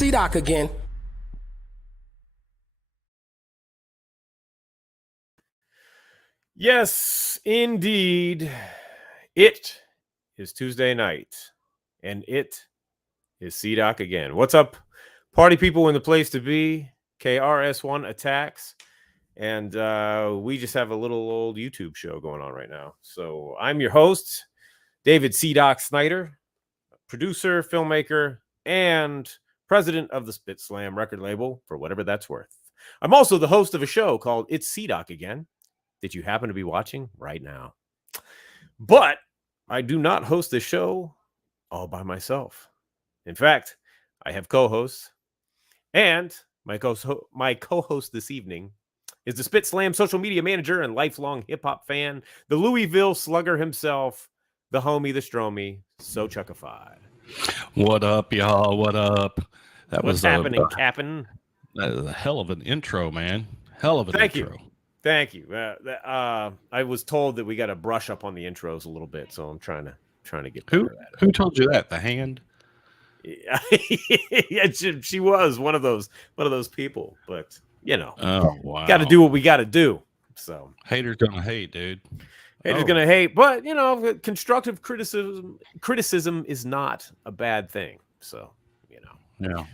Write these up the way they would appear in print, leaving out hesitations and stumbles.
C-Doc again. Yes, indeed. It is Tuesday night, and it is C-Doc again. What's up, party people in the place to be? KRS-One attacks, and we just have a little old YouTube show going on right now. So I'm your host, David C-Doc Snyder, producer, filmmaker, and president of the SpitSLAM record label, for whatever that's worth. I'm also the host of a show called It's C-Doc Again, that you happen to be watching right now. But I do not host this show all by myself. In fact, I have co-hosts, and my co-host this evening is the SpitSLAM social media manager and lifelong hip-hop fan, the Louisville slugger himself, the homie, the Stromy, So Chuckified. What up, y'all? What up? What's happening, Cap'n? That is a hell of an intro, man. Hell of an intro. Thank you. I was told that we got to brush up on the intros a little bit, so I'm trying to get better at it. Who told you that? The hand? Yeah, she was one of those people, but you know, oh wow, got to do what we got to do. So haters gonna hate, dude. Haters gonna hate, but you know, constructive criticism is not a bad thing. So you know, yeah.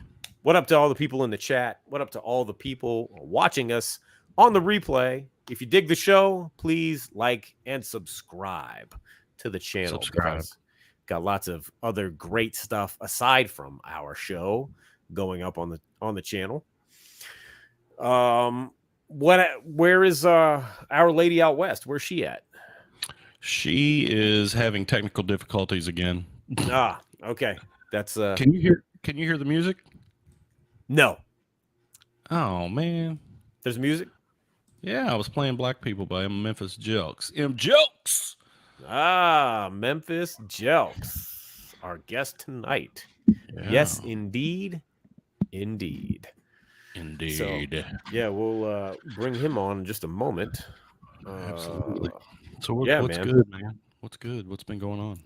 What up to all the people in the chat? What up to all the people watching us on the replay? If you dig the show, please like and subscribe to the channel. Got lots of other great stuff aside from our show going up on the channel. Where is Our Lady Out West? Where's she at? She is having technical difficulties again. Okay. That's Can you hear the music? No. Oh man. There's music? Yeah, I was playing Black People by Memphis Jelks. Jelks. Memphis Jelks, our guest tonight. Yeah. Yes, indeed. So, yeah, we'll bring him on in just a moment. Absolutely. So what's good, man? What's good? What's been going on?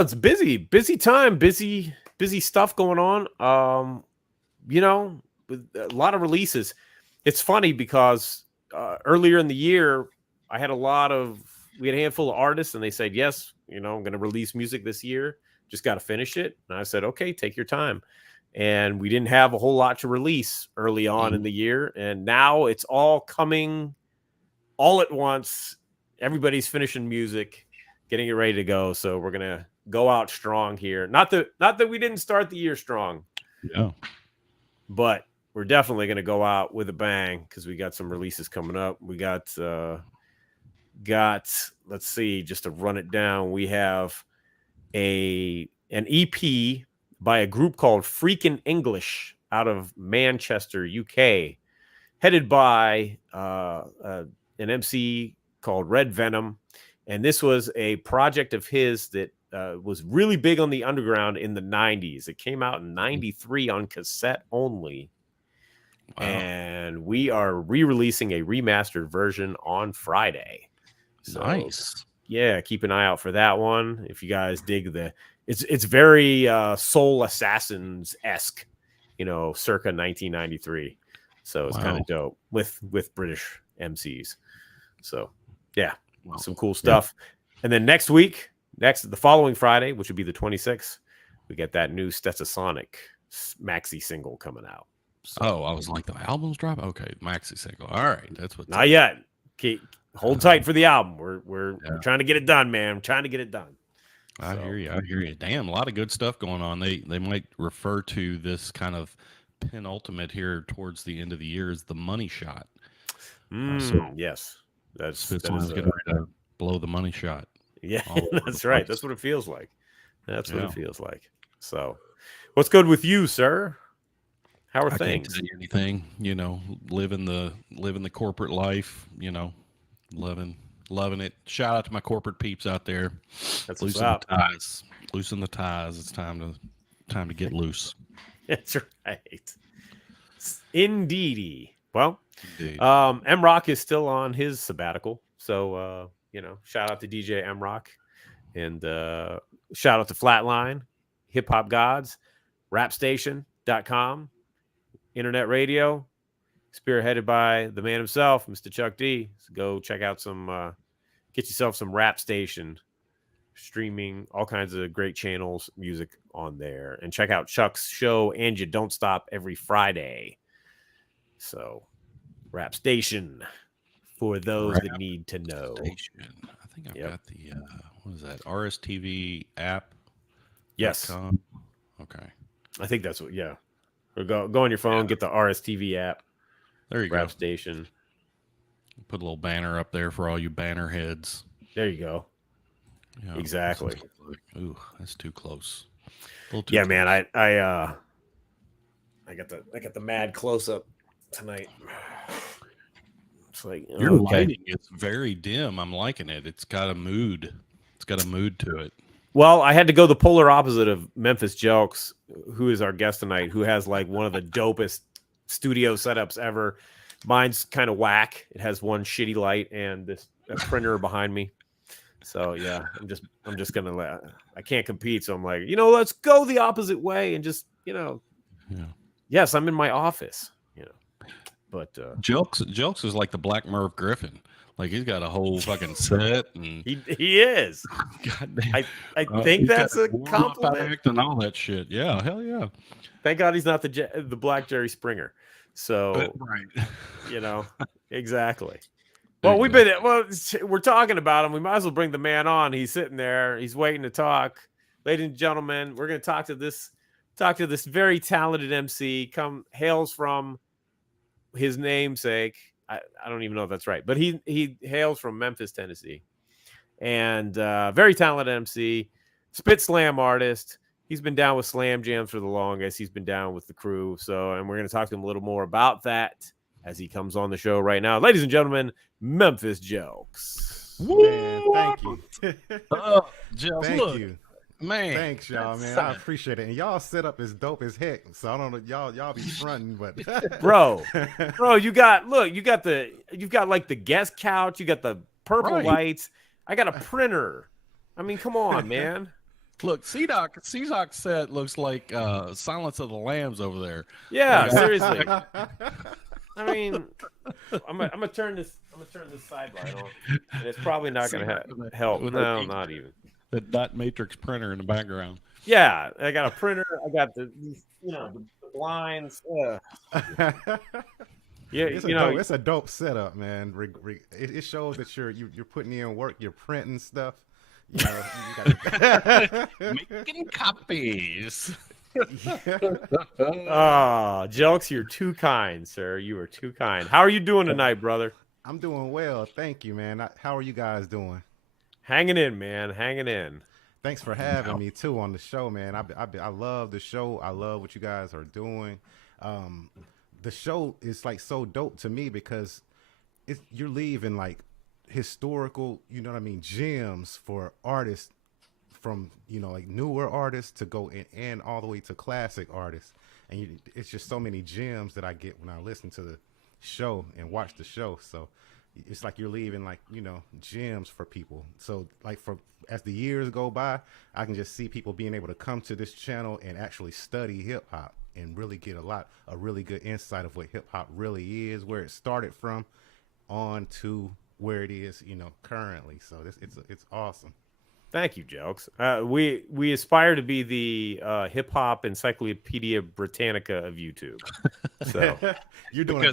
It's busy time, busy stuff going on. You know, with a lot of releases. It's funny because earlier in the year, we had a handful of artists, and they said, yes, you know, I'm going to release music this year. Just got to finish it. And I said, okay, take your time. And we didn't have a whole lot to release early on in the year. And now it's all coming all at once. Everybody's finishing music, getting it ready to go. So we're going to go out strong here. Not that we didn't start the year strong. Yeah. But we're definitely going to go out with a bang because we got some releases coming up. We got let's see, just to run it down, we have an EP by a group called Freakin' English out of Manchester, UK, headed by an MC called Red Venom. And this was a project of his that was really big on the underground in the 90s. It came out in 93 on cassette only. Wow. And we are re-releasing a remastered version on Friday. So, nice. Yeah, keep an eye out for that one. If you guys dig it's very Soul Assassins-esque, you know, circa 1993. So it's kind of dope with British MCs. So yeah, some cool stuff. Yeah. And then the following Friday, which would be the 26th, we get that new Stetsasonic maxi single coming out. So, I was like, the album's dropping? Okay, maxi single. All right, that's what. Not yet. Hold tight for the album. We're trying to get it done, man. I'm trying to get it done. I hear you. Damn, a lot of good stuff going on. They might refer to this kind of penultimate here towards the end of the year as the money shot. Yes, that's getting ready to blow the money shot. Yeah, that's right. That's what it feels like. What it feels like. So, what's good with you, sir? How are things? Can't tell you anything, you know, living the corporate life, you know, loving it. Shout out to my corporate peeps out there. That's loosen the ties. It's time to get loose. That's right. Indeedy. Well, M-Rock is still on his sabbatical. So, you know, shout out to DJ M-Rock, and shout out to Flatline, Hip Hop Gods, Rap Station, SpitSLAM.com, internet radio, spearheaded by the man himself, Mr. Chuck D. So go check out get yourself some Rap Station, streaming all kinds of great channels, music on there. And check out Chuck's show, And You Don't Stop, every Friday. So, Rap Station for those that need to know. Station. I think I've got the, what is that, RSTV app? Yes. Okay. I think that's what, Or go on your phone, get the RSTV app. There you Rap go. Station. Put a little banner up there for all you banner heads. There you go. Yeah, exactly. Ooh, that's too close. Too close. Man, I got the mad close up tonight. It's like your lighting is very dim. I'm liking it. It's got a mood. It's got a mood to it. Well, I had to go the polar opposite of Memphis Jelks, who is our guest tonight, who has like one of the dopest studio setups ever. Mine's kind of whack. It has one shitty light and this printer behind me. So yeah, I'm just gonna I can't compete. So I'm like, let's go the opposite way and just, yes, I'm in my office, but Jelks is like the Black Merv Griffin. Like he's got a whole fucking set, and he is. Goddamn. I think that's a compliment and all that shit. Yeah, hell yeah. Thank God he's not the Black Jerry Springer. So right, exactly. Well, we're talking about him. We might as well bring the man on. He's sitting there. He's waiting to talk. Ladies and gentlemen, we're going to talk to this very talented MC. Hails from his namesake. I don't even know if that's right, but he hails from Memphis, Tennessee, and very talented MC, SpitSLAM artist. He's been down with Slam Jams for the longest. He's been down with the crew. And we're going to talk to him a little more about that as he comes on the show right now. Ladies and gentlemen, Memphis Jelks. Man, thank you. Jelks, thank you. Man. Thanks, y'all, man. I appreciate it. And y'all set up is dope as heck. So I don't know, y'all be fronting, but bro, you've got like the guest couch, you got the purple lights. I got a printer. I mean, come on, man. Look, C-Doc's set looks like Silence of the Lambs over there. Yeah, seriously. I mean, I'm gonna turn this sideline on, and it's probably not gonna help. No, not even. The dot matrix printer in the background. Yeah, I got a printer. I got the blinds. Yeah, it's a dope setup, man. It shows that you're putting in work. You're printing stuff. You making copies. Jelks, you're too kind, sir. You are too kind. How are you doing tonight, brother? I'm doing well, thank you, man. How are you guys doing? Hanging in, man. Hanging in. Thanks for having me too on the show, man. I love the show. I love what you guys are doing. The show is like so dope to me because you're leaving like historical, gems for artists from like newer artists to go and all the way to classic artists, and it's just so many gems that I get when I listen to the show and watch the show. So it's like you're leaving like gems for people. So like as the years go by, I can just see people being able to come to this channel and actually study hip hop and really get a really good insight of what hip hop really is, where it started from, on to where it is, currently. So it's awesome. Thank you, Jelks. We aspire to be the hip hop Encyclopedia Britannica of YouTube. So you're doing a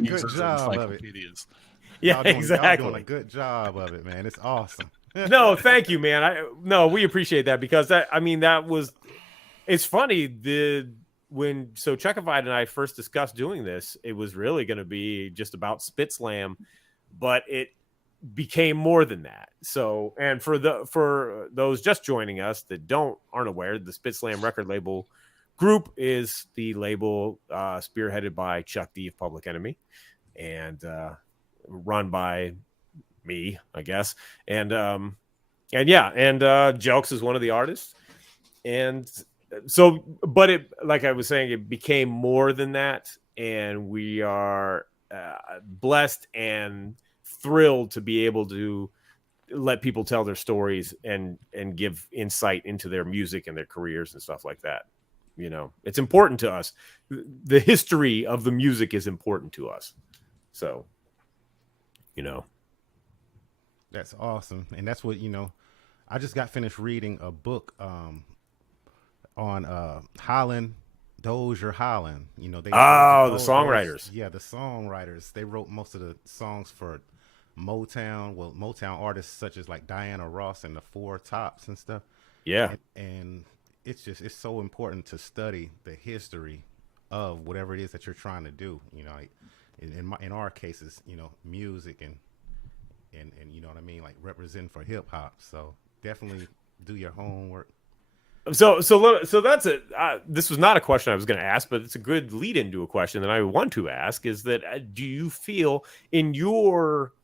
good job of it. Yeah, exactly. Y'all doing a good job of it, man. It's awesome. No, thank you, man. We appreciate that because it's funny. When Chuckified and I first discussed doing this, it was really going to be just about SpitSLAM, but it became more than that. So, and for those just joining us that aren't aware, the SpitSLAM record label group is the label spearheaded by Chuck D of Public Enemy and run by me, I guess. And Jelks is one of the artists. And so, but it, like I was saying, it became more than that. And we are blessed and thrilled to be able to let people tell their stories and give insight into their music and their careers and stuff like that. You know, it's important to us. The history of the music is important to us. So, you know, That's awesome. And that's what, I just got finished reading a book on Holland, Dozier Holland. They the those songwriters. yeah, the songwriters. They wrote most of the songs for Motown. Well, Motown artists such as like Diana Ross and the Four Tops and stuff. Yeah. And it's so important to study the history of whatever it is that you're trying to do. Like in our cases, music and you know what I mean, like represent for hip hop. So definitely do your homework. So that's it. This was not a question I was going to ask, but it's a good lead into a question that I want to ask. Is that do you feel in your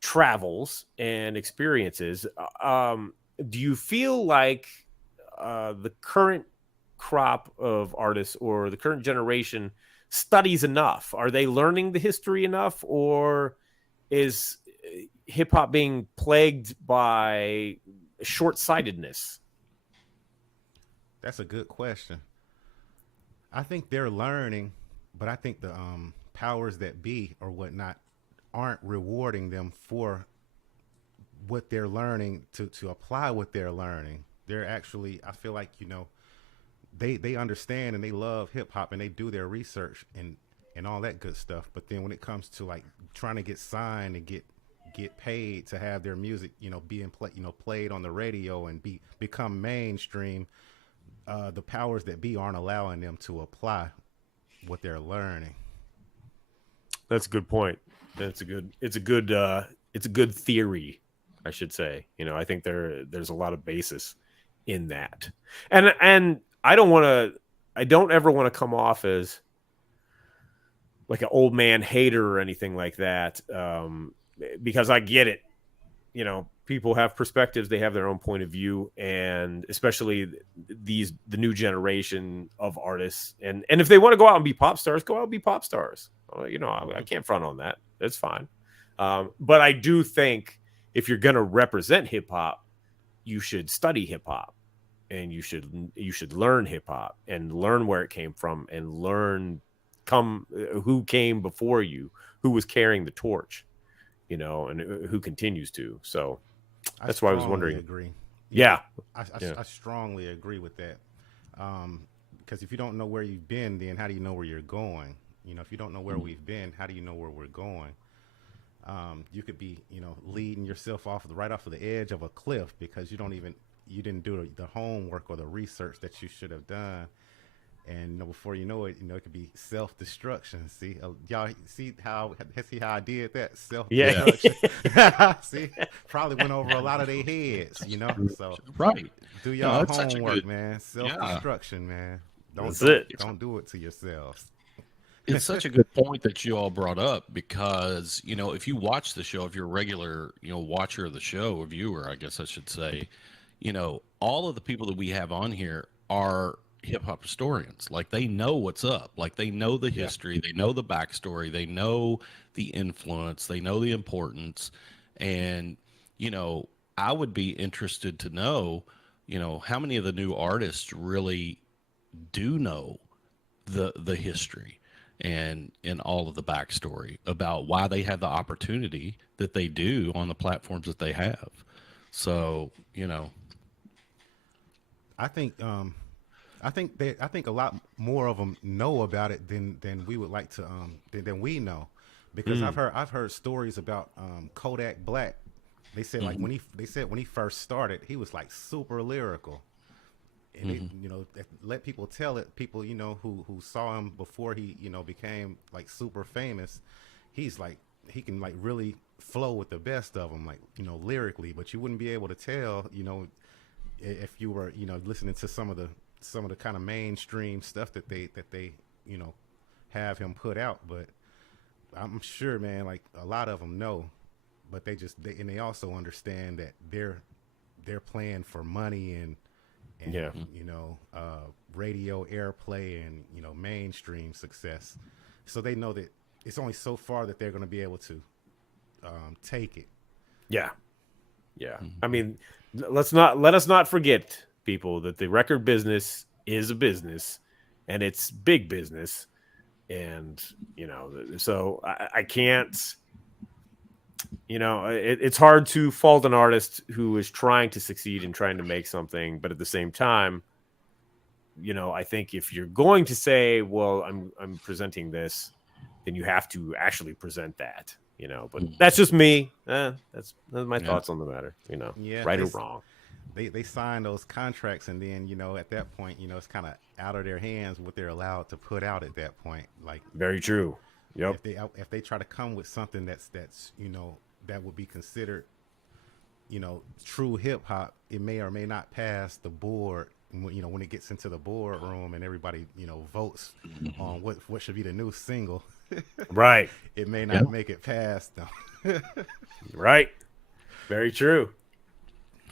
travels and experiences, do you feel like the current crop of artists or the current generation studies enough? Are they learning the history enough, or is hip hop being plagued by short-sightedness? That's a good question. I think they're learning, but I think the powers that be or whatnot aren't rewarding them for what they're learning to apply what they're learning. They're actually, I feel like, they understand and they love hip hop and they do their research and all that good stuff. But then when it comes to like trying to get signed and get paid to have their music, being played on the radio and become mainstream, the powers that be aren't allowing them to apply what they're learning. That's a good point. It's a good theory, I should say. I think there's a lot of basis in that. And I don't ever want to come off as like an old man hater or anything like that. Because I get it. People have perspectives, they have their own point of view, and especially the new generation of artists. And if they want to go out and be pop stars, go out and be pop stars. I can't front on that. That's fine. But I do think if you're going to represent hip hop, you should study hip hop, and you should learn hip hop and learn where it came from and learn who came before you, who was carrying the torch, and who continues to. So that's why I was wondering. Agree. Yeah. I strongly agree with that. Because if you don't know where you've been, then how do you know where you're going? If you don't know where we've been, how do you know where we're going? You could be, leading yourself right off of the edge of a cliff because you didn't do the homework or the research that you should have done. And before you know it, it could be self-destruction. See, y'all see how I did that? Self-destruction. Yeah. See, probably went over a lot of their heads, So Right. do y'all homework, man. Self-destruction, man. Don't do it to yourselves. It's such a good point that you all brought up because, if you watch the show, if you're a regular, watcher of the show, or viewer, I guess I should say, all of the people that we have on here are hip hop historians. Like, they know what's up. Like, they know the history, they know the backstory, they know the influence, they know the importance. And, I would be interested to know, how many of the new artists really do know the history and all of the backstory about why they have the opportunity that they do on the platforms that they have. So, I think a lot more of them know about it than we would like to than we know, because I've heard stories about Kodak Black. They said like when he first started, he was like super lyrical. And they let people tell it. People, who saw him before he, became like super famous. He's like, he can like really flow with the best of them, like, lyrically. But you wouldn't be able to tell, if you were, listening to some of the kind of mainstream stuff that they have him put out. But I'm sure, man, like a lot of them know, but they also understand that they're playing for money and radio airplay and mainstream success, so they know that it's only so far that they're going to be able to take it. I mean, let us not forget, people, that the record business is a business, and it's big business, and so I can't. It's hard to fault an artist who is trying to succeed and trying to make something, but at the same time, I think if you're going to say, well, I'm presenting this, then you have to actually present that, but that's just me. That's my thoughts on the matter, right or wrong. They sign those contracts, and then, at that point, it's kind of out of their hands what they're allowed to put out at that point. Like, very true. Yep. If they try to come with something that's that would be considered, true hip hop, it may or may not pass the board. When it gets into the boardroom and everybody, votes on what should be the new single, right? It may not make it past them. Right. Very true.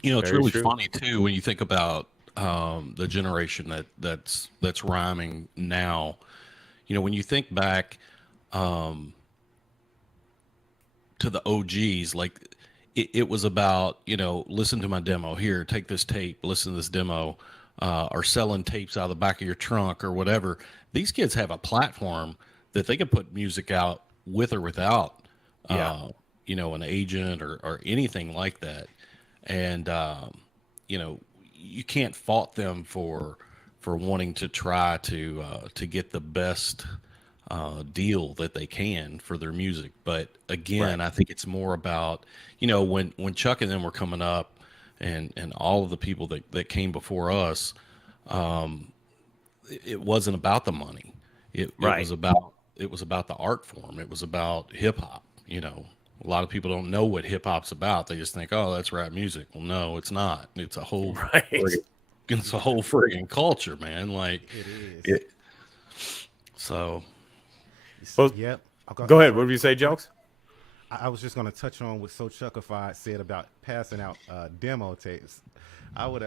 It's really funny too when you think about the generation that's rhyming now. When you think back to the OGs, like it was about, listen to my demo here, take this tape, listen to this demo. Or selling tapes out of the back of your trunk or whatever. These kids have a platform that they can put music out with or without, an agent or anything like that. And, you can't fault them for wanting to try to get the best deal that they can for their music. But again, I think it's more about, when Chuck and them were coming up, and all of the people that came before us, it wasn't about the money. It was about the art form. It was about hip hop. A lot of people don't know what hip hop's about. They just think, oh, that's rap music. Well, no, it's not. It's a whole it's a whole friggin' culture, man. Like it is. So. Yep. Go ahead. What did you say, Jelks? I was just going to touch on what So Chuckified said about passing out demo tapes. I would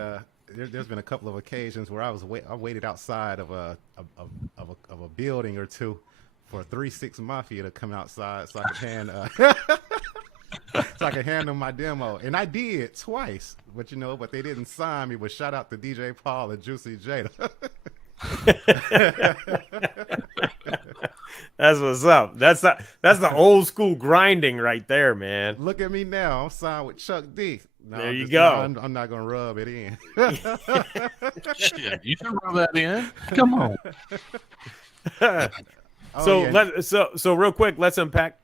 there's been a couple of occasions where I waited outside of a building or two for 3-6 Mafia to come outside so I could hand them my demo, and I did twice. But but they didn't sign me. But shout out to DJ Paul and Juicy Jada. That's what's up. That's the old school grinding right there, man. Look at me now. I'm signed with Chuck D. No, there you go. I'm not gonna rub it in. Shit, you can rub that in. Come on. So real quick, let's unpack.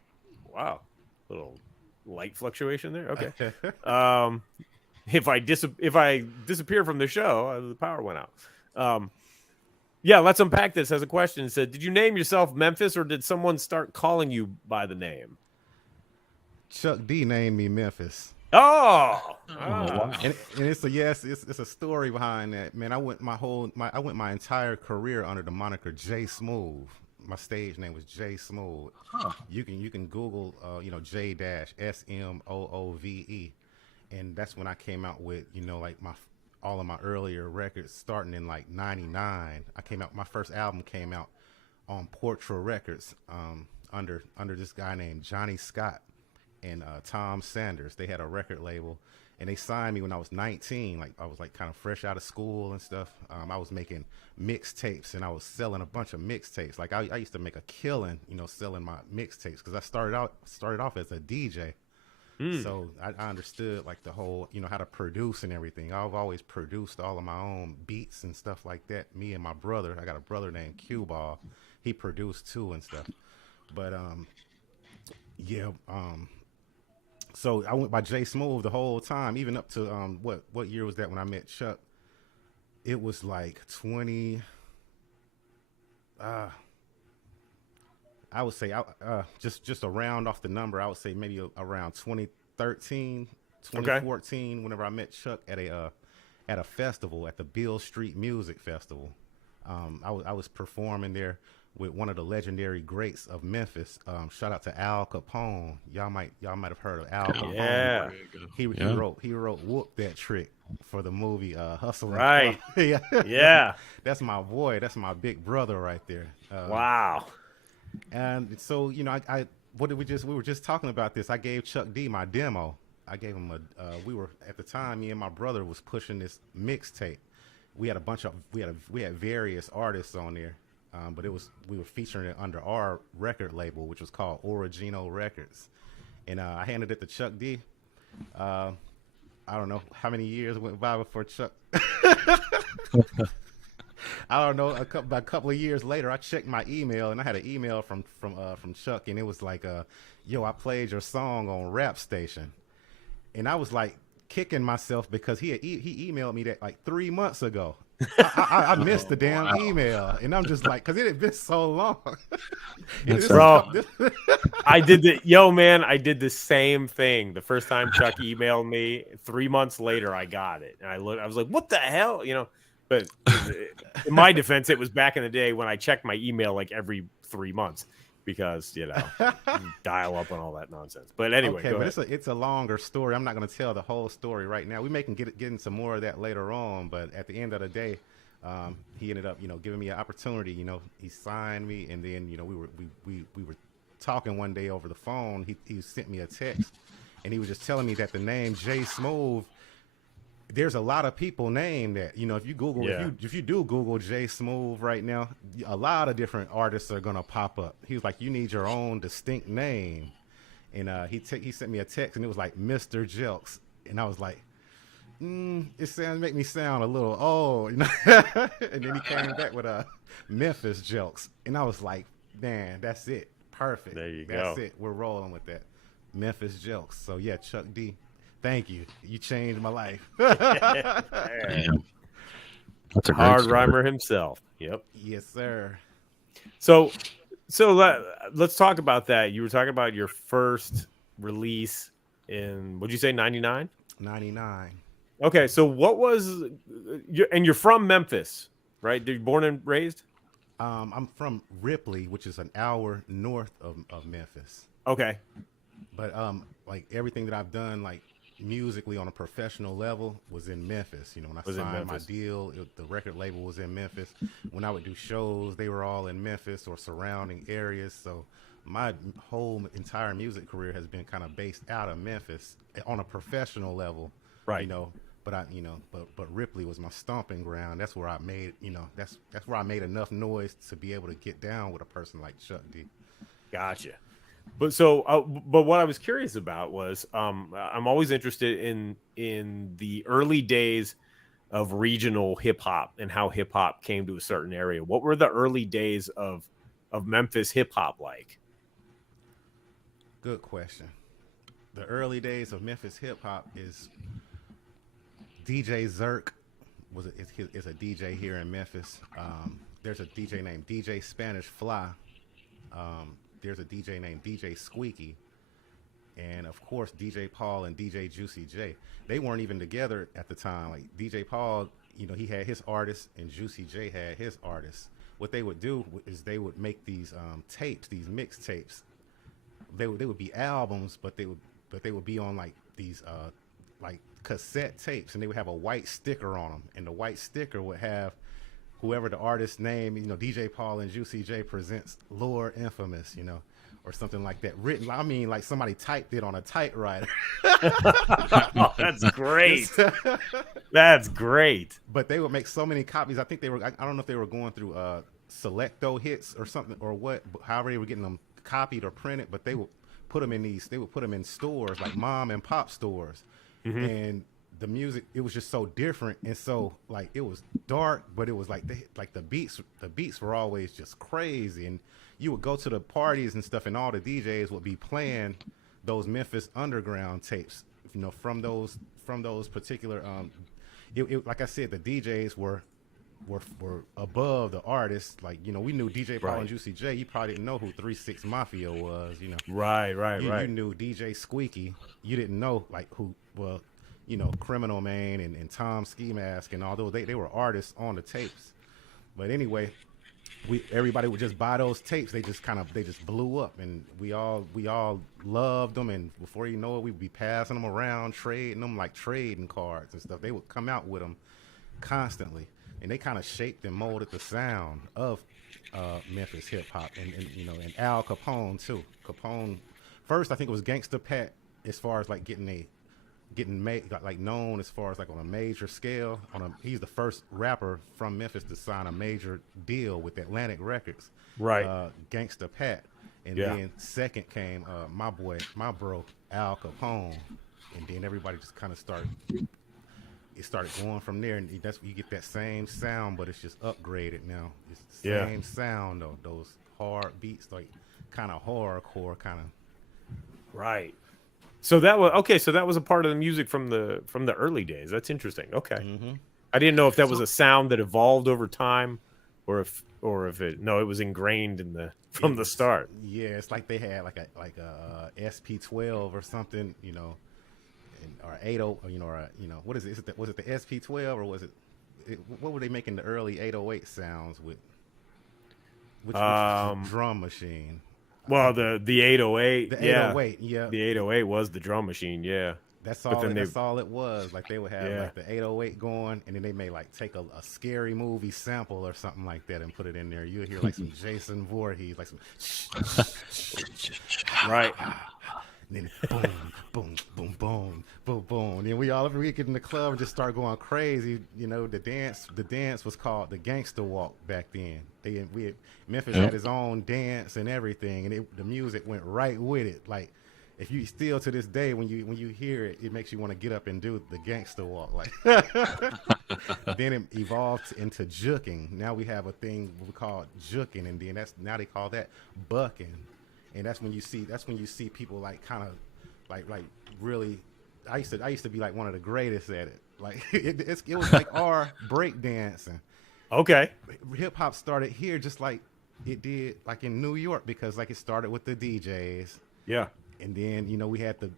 Wow, little light fluctuation there. Okay. If I disappear from the show, the power went out. Yeah, let's unpack this as a question. It said, did you name yourself Memphis, or did someone start calling you by the name? Chuck D named me Memphis. Oh, wow. And it's a story behind that, man. I went my entire career under the moniker J Smooth. My stage name was J Smooth. Huh. You can Google J-SMOOVE, and that's when I came out with like all of my earlier records, starting in like '99. My first album came out on Portrait Records, under this guy named Johnny Scott and Tom Sanders. They had a record label, and they signed me when I was 19. Like I was like kind of fresh out of school and stuff. I was making mixtapes, and I was selling a bunch of mixtapes. Like I used to make a killing, selling my mixtapes, because I started off as a DJ. So I understood like the whole, how to produce and everything. I've always produced all of my own beats and stuff like that. Me and my brother, I got a brother named Q Ball. He produced too and stuff. But so I went by J Smooth the whole time, even up to what year was that when I met Chuck? It was like 20. I would say, just to round off the number, I would say maybe around 2013, 2014, okay. Whenever I met Chuck at a festival, at the Beale Street Music Festival. I was performing there with one of the legendary greats of Memphis. Shout out to Al Capone. Y'all might have heard of Al Capone. Yeah. He wrote "Whoop That Trick" for the movie Hustle. Right. Yeah. Yeah. That's my boy. That's my big brother right there. Wow. And so, we were just talking about this. I gave Chuck D my demo. I gave him we were at the time, me and my brother was pushing this mixtape, we had a bunch of we had various artists on there, but we were featuring it under our record label, which was called Origino Records, and I handed it to Chuck D. I don't know how many years went by before Chuck. I don't know. About a couple of years later, I checked my email, and I had an email from Chuck, and it was like, "Yo, I played your song on Rap Station," and I was like kicking myself because he emailed me that like 3 months ago. I missed the damn email, and I'm just like, because it had been so long. Bro, I did I did the same thing. The first time Chuck emailed me, 3 months later, I got it, and I was like, what the hell, But in my defense, it was back in the day when I checked my email like every 3 months because, dial up and all that nonsense. But anyway, okay, but it's a longer story. I'm not going to tell the whole story right now. We may can get into more of that later on, but at the end of the day, he ended up, giving me an opportunity. He signed me, and then, we were talking one day over the phone. He sent me a text, and he was just telling me that the name J Smooth, there's a lot of people named that. If you Google, if you do Google J Smooth right now, a lot of different artists are gonna pop up. He was like, you need your own distinct name, and he sent me a text, and it was like Mr. Jelks, and I was like, make me sound a little old, and then he came back with a Memphis Jelks, and I was like, man, that's it, perfect. There you go. That's it. We're rolling with that, Memphis Jelks. So yeah, Chuck D. Thank you. You changed my life. That's a hard rhymer himself. Yep. Yes, sir. So let's talk about that. You were talking about your first release in, what'd you say, 99? 99. Okay, so what was, you're from Memphis, right? You're born and raised? I'm from Ripley, which is an hour north of Memphis. Okay. But like everything that I've done, like musically on a professional level, was in Memphis. When I signed my deal, the record label was in Memphis. When I would do shows, they were all in Memphis or surrounding areas. So my whole entire music career has been kind of based out of Memphis on a professional level, right? But but Ripley was my stomping ground. That's where I made, that's where I made enough noise to be able to get down with a person like Chuck D. Gotcha. But but what I was curious about was, I'm always interested in the early days of regional hip hop and how hip hop came to a certain area. What were the early days of Memphis hip hop like? Good question. The early days of Memphis hip hop is DJ Zerk is a DJ here in Memphis. There's a DJ named DJ Spanish Fly. There's a DJ named DJ Squeaky, and of course DJ Paul and DJ Juicy J. They weren't even together at the time. Like DJ Paul, he had his artists, and Juicy J had his artists. What they would do is they would make these tapes, these mix tapes. They would be albums, but they would be on like these like cassette tapes, and they would have a white sticker on them, and the white sticker would have whoever the artist name, DJ Paul and Juicy J presents Lord Infamous, or something like that. Written, I mean, like somebody typed it on a typewriter. Oh, that's great. That's great. But they would make so many copies. I think they were, I don't know if they were going through Selecto hits or something, or what, however they were getting them copied or printed, but they would put them in stores, like mom and pop stores. Mm-hmm. And the music, it was just so different, and so like it was dark, but it was like the beats were always just crazy, and you would go to the parties and stuff, and all the DJs would be playing those Memphis underground tapes, from those particular like I said, the DJs were above the artists. Like, we knew DJ Paul and Juicy J. You probably didn't know who 3-6 Mafia was, Right. You knew DJ Squeaky. You didn't know like who, well, Criminal Man and Tom Ski Mask, and although they were artists on the tapes. But anyway, everybody would just buy those tapes. They just blew up, and we all loved them. And before you know it, we'd be passing them around, trading them like trading cards and stuff. They would come out with them constantly, and they kind of shaped and molded the sound of Memphis hip hop, and Al Capone too. Capone first, I think it was Gangsta Pat, as far as like getting getting like known as far as like on a major scale. He's the first rapper from Memphis to sign a major deal with Atlantic Records, Right. Gangsta Pat, and Yeah. then second came my bro Al Capone, and then everybody just kind of started. It started going from there, and that's you get that same sound, but it's just upgraded now. It's the same sound though. Those hard beats, like kind of horrorcore, kind of. Right. So that was okay. So that was a part of the music from the early days. That's interesting. Okay. Mm-hmm. I didn't know if that was a sound that evolved over time, or if it was ingrained in from the start. Yeah, it's like they had like a SP12 or something, you know, or 80, you know, or what is it? Was it the SP12 or was it? What were they making the early 808 sounds with? Which drum machine? Well, the 808, The 808, yeah. The 808 was the drum machine, yeah. That's all. That's all it was. Like they would have like the 808 going, and then they may like take a scary movie sample or something like that and put it in there. You'll hear like some Jason Voorhees, like some right. And then boom, boom, boom, boom, boom, boom. And then we get in the club and just start going crazy. You know, the dance was called the Gangsta Walk back then. Memphis had his own dance and everything, and the music went right with it. Like if you still to this day when you hear it, it makes you want to get up and do the Gangsta Walk. Like then it evolved into juking. Now we have a thing we call juking, and then now they call that bucking. And that's when you see people like kind of like really. I used to be like one of the greatest at it. Like it was like our break dancing. Okay. Hip hop started here just like it did like in New York because like it started with the DJs. Yeah. And then we had the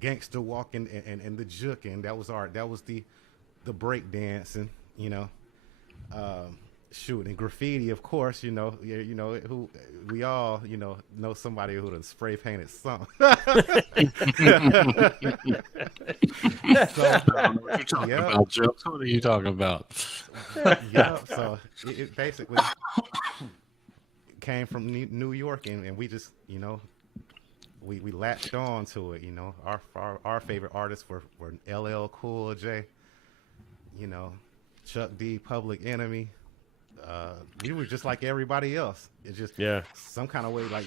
gangster walking and the juking. That was the break dancing. Shoot, and graffiti, of course, who we all, know somebody who done spray painted something. What are you talking about? Yeah, so it basically came from New York, and we just, we latched on to it. Our favorite artists were LL Cool J, Chuck D, Public Enemy. We were just like everybody else. It's just some kind of way, like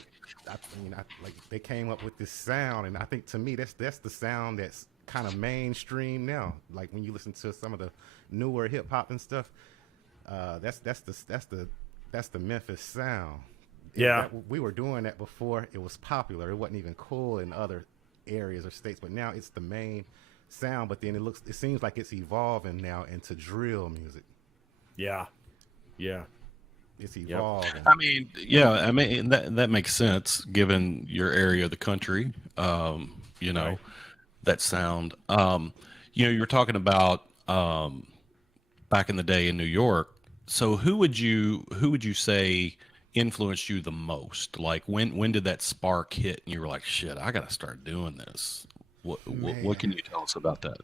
like they came up with this sound, and I think to me that's the sound that's kind of mainstream now. Like when you listen to some of the newer hip hop and stuff, that's the Memphis sound. Yeah, we were doing that before it was popular. It wasn't even cool in other areas or states, but now it's the main sound. But then it seems like it's evolving now into drill music. Yeah. Yeah, it's evolving. I mean, that makes sense given your area of the country. That sound. You were talking about back in the day in New York. So who would you say influenced you the most? Like when did that spark hit and you were like, shit, I gotta start doing this? What can you tell us about that?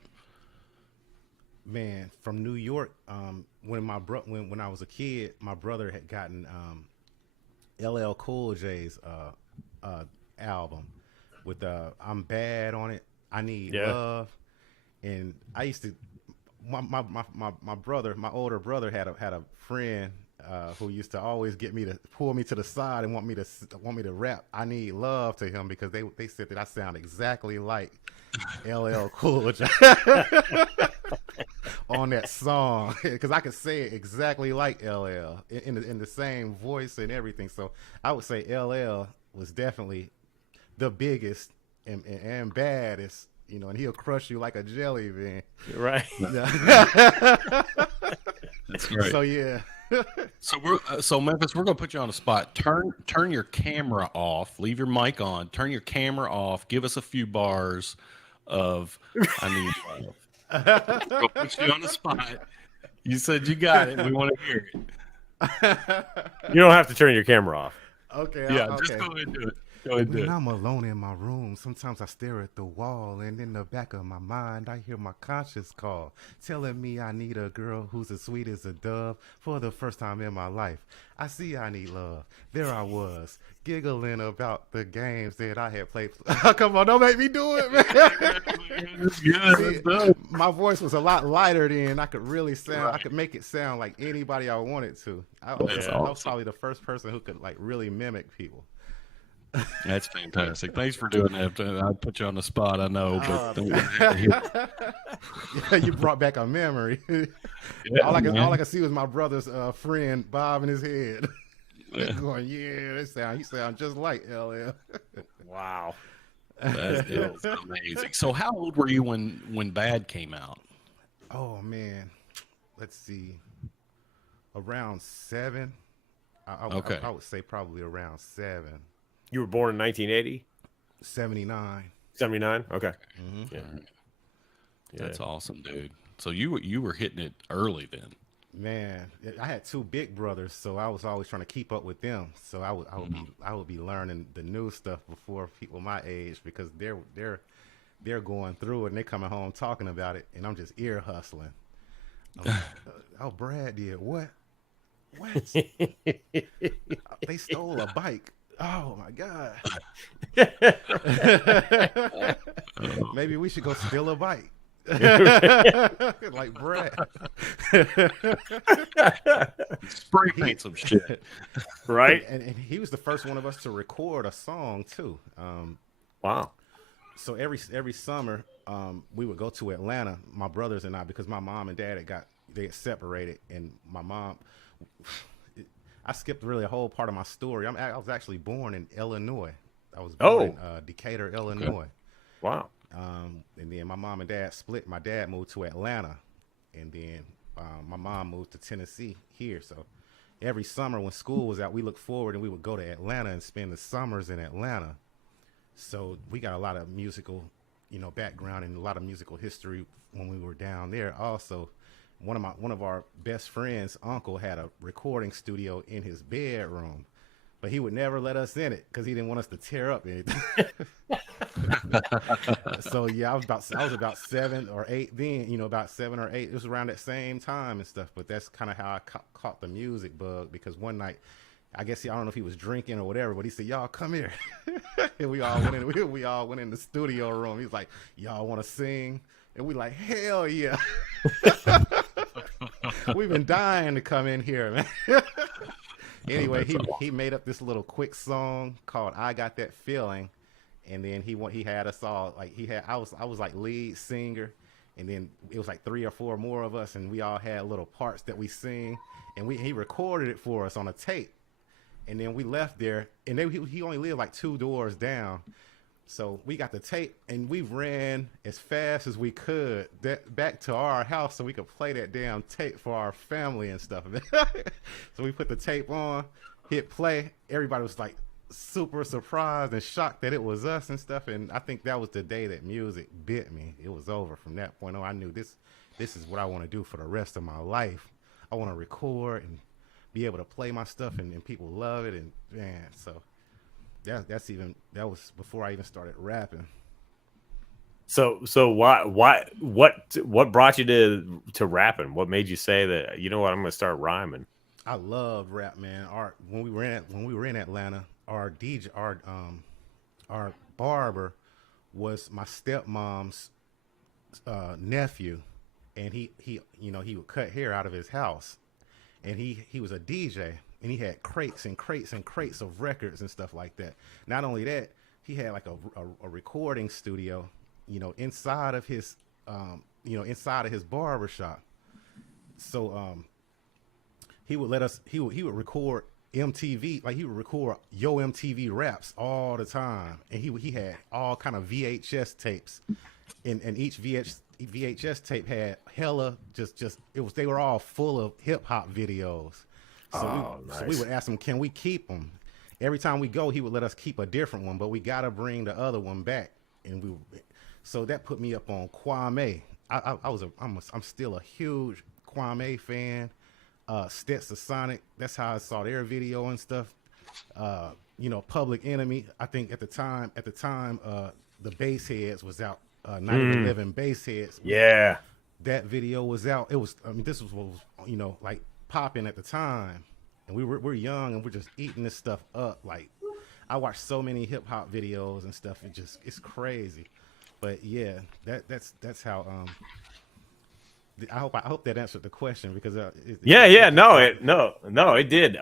Man, from New York, when I was a kid, my brother had gotten LL Cool J's album with "I'm Bad" on it. I Need Love, and I used to. My older brother had a friend who used to always pull me to the side and want me to rap "I Need Love" to him because they said that I sound exactly like LL Cool J. On that song, because I could say it exactly like LL in the same voice and everything. So I would say LL was definitely the biggest and baddest, and he'll crush you like a jelly bean. Right. That's great. So yeah. So Memphis, we're gonna put you on the spot. Turn your camera off. Leave your mic on. Turn your camera off. Give us a few bars of "I Need Love." We'll put you on the spot. You said you got it. We want to hear it. You don't have to turn your camera off. Okay. Yeah, okay. just go ahead and do it. Go ahead, When dude. I'm alone in my room, sometimes I stare at the wall, and in the back of my mind, I hear my conscience call, telling me I need a girl who's as sweet as a dove for the first time in my life. I see I need love. There I was, giggling about the games that I had played. Come on, don't make me do it, man. See, my voice was a lot lighter then. I could really sound. I could make it sound like anybody I wanted to. I was probably the first person who could like really mimic people. That's fantastic. Thanks for doing that. I put you on the spot, I know, but Yeah, you brought back a memory. all I could see was my brother's friend bobbing his head, going, "Yeah, he sound just like LL." Wow, that is amazing. So, how old were you when Bad came out? Oh man, let's see, around 7. Okay. I would say probably around 7. you were born in 1980, 79. 79. Okay, Mm-hmm. yeah. That's awesome, dude. So you were hitting it early then. Man, I had 2 big brothers, so I was always trying to keep up with them. So I would be learning the new stuff before people my age because they're going through it and they coming home talking about it, and I'm just ear hustling. I'm like, oh, Brad did what? What? They stole a bike. Oh my God. Maybe we should go steal a bike. Like Brad. Spray paint some shit. Right? And he was the first one of us to record a song too. Wow. So every summer, we would go to Atlanta, my brothers and I, because my mom and dad they had separated, and my mom. I skipped really a whole part of my story. I was actually born in Illinois. I was born in Decatur, Illinois. Wow. And then my mom and dad split. My dad moved to Atlanta, and then my mom moved to Tennessee here. So every summer when school was out, we looked forward and we would go to Atlanta and spend the summers in Atlanta. So we got a lot of musical, background and a lot of musical history when we were down there. Also, one of our best friends' uncle had a recording studio in his bedroom, but he would never let us in it because he didn't want us to tear up anything. So yeah, I was about 7 or 8 then, about 7 or 8. It was around that same time and stuff. But that's kind of how I caught the music bug, because one night, I guess I don't know if he was drinking or whatever, but he said, "Y'all come here," and we all went in. We all went in the studio room. He's like, "Y'all want to sing?" And we like, "Hell yeah!" We've been dying to come in here, man. Anyway, he made up this little quick song called "I Got That Feeling," and then he had us all like I was like lead singer, and then it was like 3 or 4 more of us, and we all had little parts that we sing, and he recorded it for us on a tape, and then we left there, and then he only lived like 2 doors down. So we got the tape, and we ran as fast as we could back to our house so we could play that damn tape for our family and stuff. So we put the tape on, hit play. Everybody was like super surprised and shocked that it was us and stuff. And I think that was the day that music bit me. It was over from that point on. I knew this is what I want to do for the rest of my life. I want to record and be able to play my stuff, and people love it. And man, so. That was before I even started rapping. So what brought you to rapping? What made you say that, you know what, I'm gonna start rhyming? I loved rap, man. When we were in Atlanta, our DJ, our barber was my stepmom's nephew, and he would cut hair out of his house, and he was a DJ. And he had crates and crates and crates of records and stuff like that. Not only that, he had like a recording studio, inside of his, inside of his barber shop. So he would record MTV, like he would record Yo MTV raps all the time, and he had all kind of VHS tapes, and each VHS tape had hella they were all full of hip hop videos. So, nice. So we would ask him, can we keep them? Every time we go, he would let us keep a different one, but we got to bring the other one back. And so that put me up on Kwame. I'm still a huge Kwame fan. Stetson Sonic, that's how I saw their video and stuff. You know, Public Enemy. I think at the time, the bass heads was out. Night of the Living Bass Heads. Yeah. That video was out. It was. I mean, this was what was, you know, like popping at the time, and we're young and we're just eating this stuff up. Like, I watched so many hip hop videos and stuff. It's crazy. But yeah, that's how. I hope that answered the question because no, it did.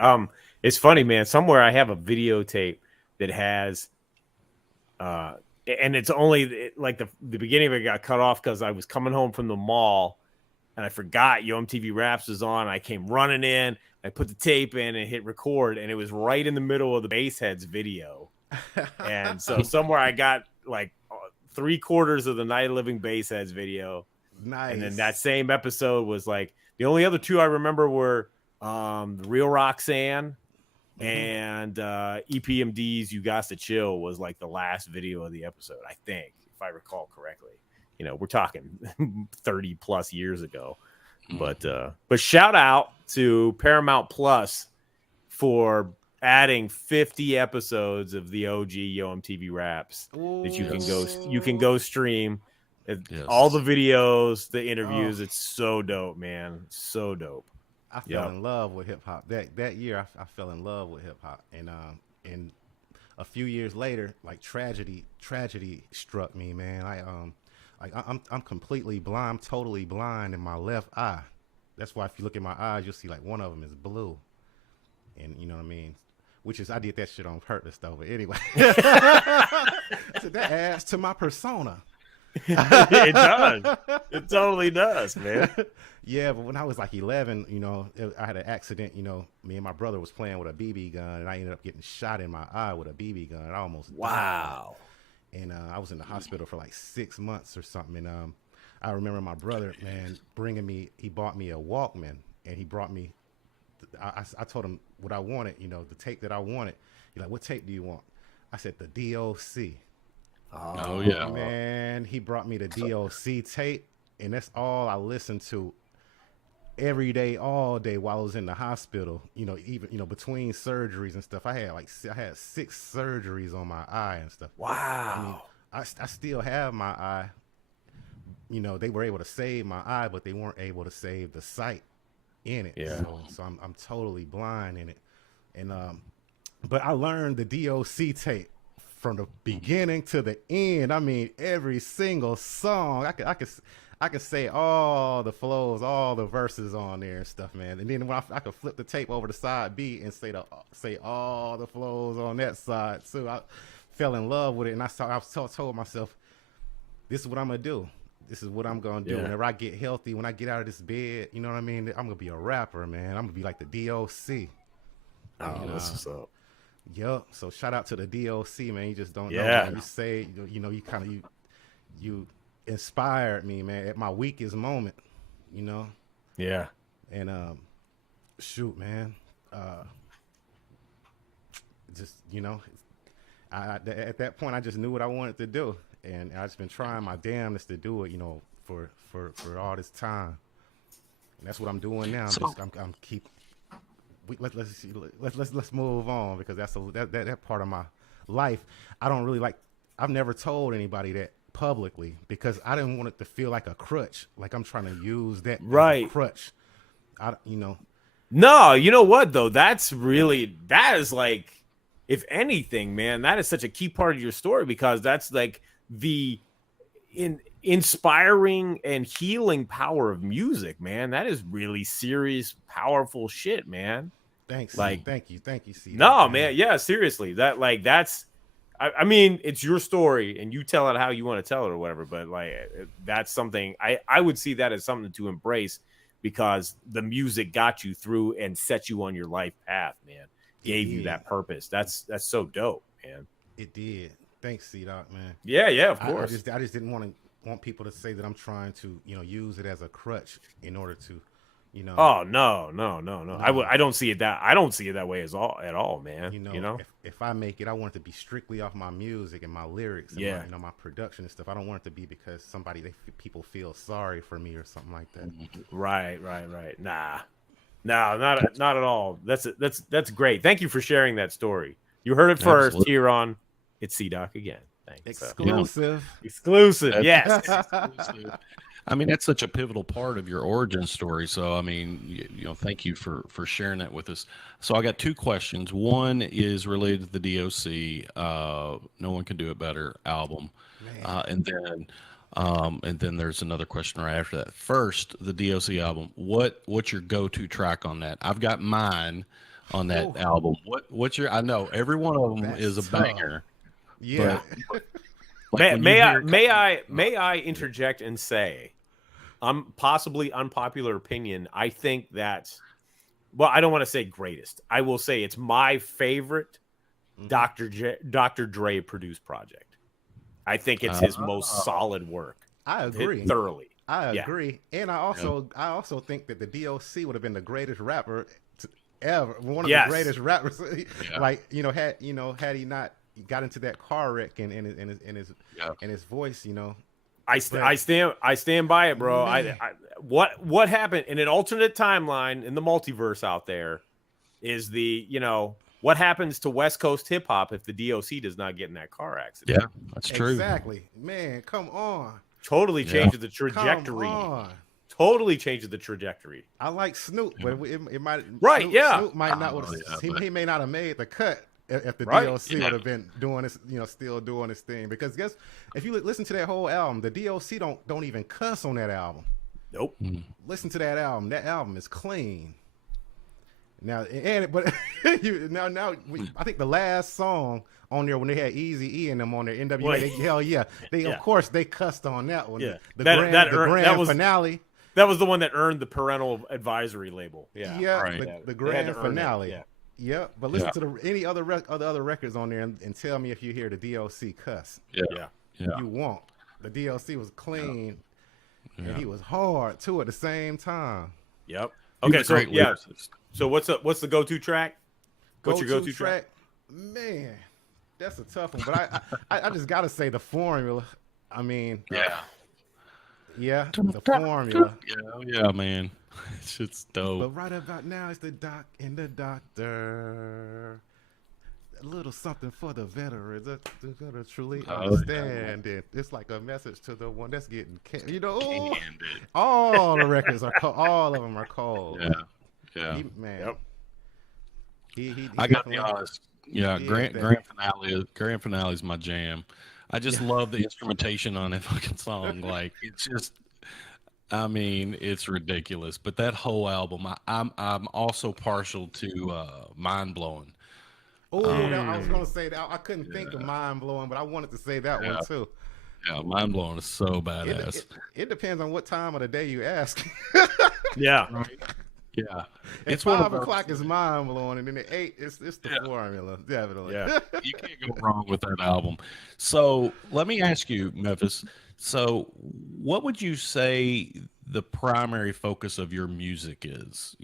It's funny, man. Somewhere I have a videotape that has, and it's only like the beginning of it got cut off because I was coming home from the mall and I forgot Yo MTV Raps was on. I came running in, I put the tape in and hit record, and it was right in the middle of the Bassheads video. And so somewhere I got like 3/4 of the Night of Living Bassheads video. Nice. And then that same episode was like the only other two I remember were the Real Roxanne and EPMD's You Got to Chill was like the last video of the episode, I think, if I recall correctly. You know, we're talking 30 plus years ago. But shout out to Paramount Plus for adding 50 episodes of the OG Yo MTV Raps that you can go stream. All the videos, the interviews, it's so dope, man. So dope. I fell in love with hip hop that year. I fell in love with hip hop, and a few years later, like tragedy struck me, man. I'm completely blind. I'm totally blind in my left eye. That's why if you look at my eyes, you'll see like one of them is blue, and you know what I mean. Which is I did that shit on purpose though. But anyway, so that adds to my persona. It does. It totally does, man. Yeah, but when I was like 11, you know, I had an accident. You know, me and my brother was playing with a BB gun, and I ended up getting shot in my eye with a BB gun. I almost died. And I was in the hospital for like 6 months or something. And I remember my brother, man, he bought me a Walkman, and he brought me. I told him what I wanted, you know, the tape that I wanted. He's like, "What tape do you want?" I said, "The DOC." Oh yeah, man, he brought me the DOC tape, and that's all I listened to every day, all day while I was in the hospital. You know, even between surgeries and stuff. I had 6 surgeries on my eye and stuff. Wow. I mean, I still have my eye. You know, they were able to save my eye, but they weren't able to save the sight in it. Yeah. So I'm totally blind in it, and but I learned the DOC tape from the beginning to the end. I mean, every single song. I could say all the flows, all the verses on there and stuff, man. And then when I could flip the tape over to side B and say all the flows on that side too. I fell in love with it, and I told myself, this is what I'm gonna do. This is what I'm gonna do. Yeah. Whenever I get healthy, when I get out of this bed, you know what I mean? I'm gonna be a rapper, man. I'm gonna be like the DOC. Oh, that's what's up. Yup. So shout out to the DOC, man. You just don't know. Yeah. Man. You say, you know, you inspired me, man, at my weakest moment, you know. Yeah. And shoot, man. Just, you know, at that point I just knew what I wanted to do, and I just been trying my damnedest to do it, you know, for all this time. And that's what I'm doing now. Let's move on, because that part of my life I don't really like. I've never told anybody that publicly because I didn't want it to feel like a crutch, like I'm trying to use that as a crutch. No, you know what though? That is like, if anything, man, that is such a key part of your story, because that's like the inspiring and healing power of music, man. That is really serious, powerful shit, man. Thanks. Like, thank you. See, no, man. Yeah, seriously. I mean, it's your story and you tell it how you want to tell it or whatever, but like, that's something I would see that as something to embrace, because the music got you through and set you on your life path, man. Gave you that purpose. That's so dope, man. It did. Thanks, C-Doc, man. Yeah, of course. I just didn't want people to say that I'm trying to, use it as a crutch in order to, Oh, no. I don't see it that way at all, man. If I make it, I want it to be strictly off my music and my lyrics and my production and stuff. I don't want it to be because people feel sorry for me or something like that. Right. Nah. No, not at all. That's great. Thank you for sharing that story. You heard it first Absolutely. here on It's C-Doc again. Thanks. Exclusive. Exclusive. Yes. Exclusive. I mean, that's such a pivotal part of your origin story. So, I mean, thank you for sharing that with us. So, I got two questions. One is related to the DOC, No One Can Do It Better album, Man. and then there's another question right after that. First, the DOC album. What's your go-to track on that? I've got mine on that Ooh. album. What's your? I know every one of them That's is a tough. banger. Yeah. Like when you hear- May I interject and say, possibly unpopular opinion. I think that's, well, I don't want to say greatest. I will say it's my favorite Dr. Dre produced project. I think it's his most solid work. I agree. Thoroughly. I agree. And I also think that the DOC would have been the greatest rapper ever. One of the greatest rappers. Like, had he not got into that car wreck and his voice, I stand by it, bro. What happened in an alternate timeline in the multiverse out there is what happens to West Coast hip hop if the DOC does not get in that car accident? Yeah, that's true. Exactly. Man, come on. Totally changes the trajectory. Come on. Totally changes the trajectory. I like Snoop, but it might Snoop might not he may not have made the cut if the DOC would have been doing this, still doing his thing. Because if you listen to that whole album, the DOC don't even cuss on that album. Nope. Listen to that album. That album is clean. Now, I think the last song on there when they had Eazy-E and them on there, NWA, of course they cussed on that one. Yeah. The grand finale. That was the one that earned the parental advisory label. The grand finale. Yeah, but listen to any other records on there and tell me if you hear the DOC cuss. Yeah. You won't. The DOC was clean, and he was hard too at the same time. Yep. Okay, so what's the go-to track? What's your go-to track? Man, that's a tough one. But I just gotta say the formula. I mean, the formula. Yeah, man. It's just dope. But right about now, it's the doc and the doctor. A little something for the veterans to truly understand it. It's like a message to the one that's getting, all the records are cold. All of them are cold. Yeah. I got to be honest. Yeah, grand finale is my jam. I just love the instrumentation on that fucking song. Like, it's just, I mean, it's ridiculous. But that whole album, I'm also partial to Mind Blowing. Oh, I was gonna say that. I couldn't think of Mind Blowing, but I wanted to say that one too. Yeah, Mind Blowing is so badass. It depends on what time of the day you ask. Yeah. Yeah. It's 5 o'clock is Mind Blowing, and then at 8 it's the formula. Definitely. Yeah. You can't go wrong with that album. So let me ask you, Memphis. So what would you say the primary focus of your music is?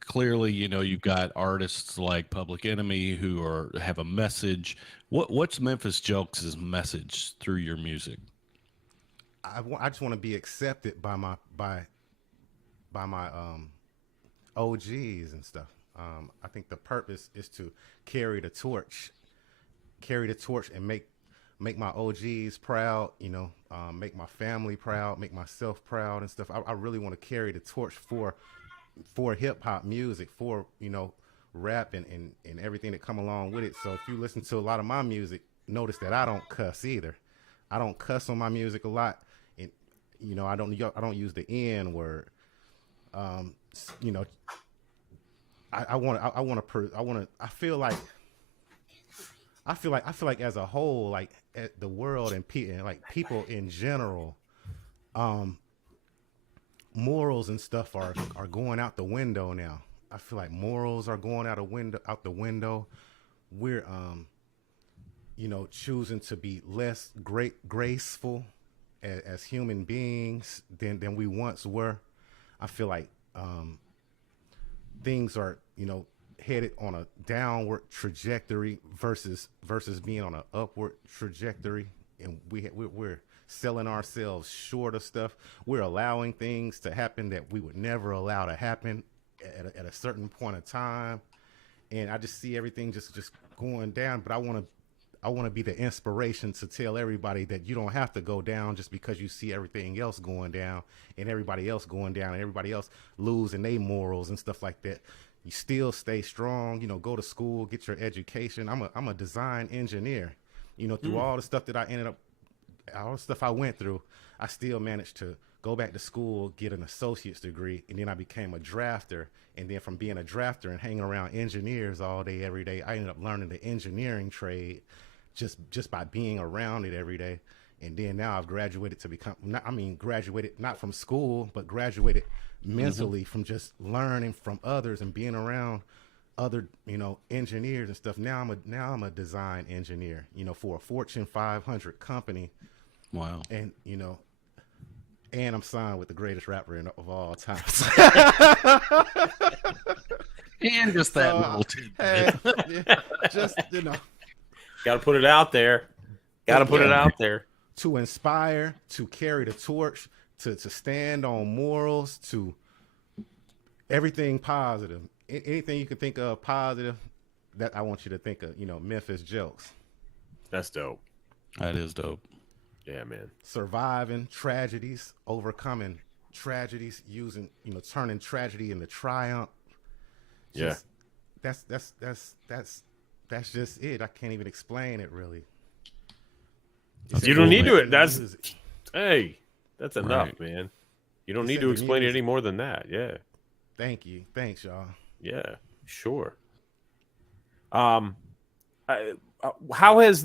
Clearly, you've got artists like Public Enemy who have a message. What's Memphis Jelks' message through your music? I just want to be accepted by my OGs and stuff. I think the purpose is to carry the torch and make my OGs proud, make my family proud, make myself proud and stuff. I really want to carry the torch for hip hop music, for, rap and everything that come along with it. So if you listen to a lot of my music, notice that I don't cuss either. I don't cuss on my music a lot. And, I don't use the N word. I feel like as a whole, like at the world and people in general, morals and stuff are going out the window now. I feel like morals are going out the window. We're choosing to be less graceful as human beings than we once were. I feel like things are headed on a downward trajectory versus being on an upward trajectory, and we're selling ourselves short of stuff. We're allowing things to happen that we would never allow to happen at a certain point of time, and I just see everything just going down. But I want to be the inspiration to tell everybody that you don't have to go down just because you see everything else going down and everybody else going down and everybody else losing their morals and stuff like that. You still stay strong, you know, go to school, get your education. I'm a design engineer, you know, through all the stuff that all the stuff I went through, I still managed to go back to school, get an associate's degree, and then I became a drafter. And then from being a drafter and hanging around engineers all day, every day, I ended up learning the engineering trade just by being around it every day. And then now I've graduated to become, graduated not from school, but graduated mentally from just learning from others and being around other, you know, engineers and stuff. Now I'm a design engineer, you know, for a Fortune 500 company. Wow. And, you know, and I'm signed with the greatest rapper of all time. And just that little tidbit. Just, you know. Got to put it out there. Got to put it out there. To inspire, to carry the torch, to stand on morals, to everything positive. Anything you can think of positive, that I want you to think of, you know, Memphis Jelks. That's dope. That is dope. Yeah, man. Surviving tragedies, overcoming tragedies, using, you know, turning tragedy into triumph. Just, yeah. That's just it. I can't even explain it really. You don't need to. That's enough, man. You don't need to explain it any more than that. Yeah. Thank you. Thanks, y'all. Yeah, sure. How has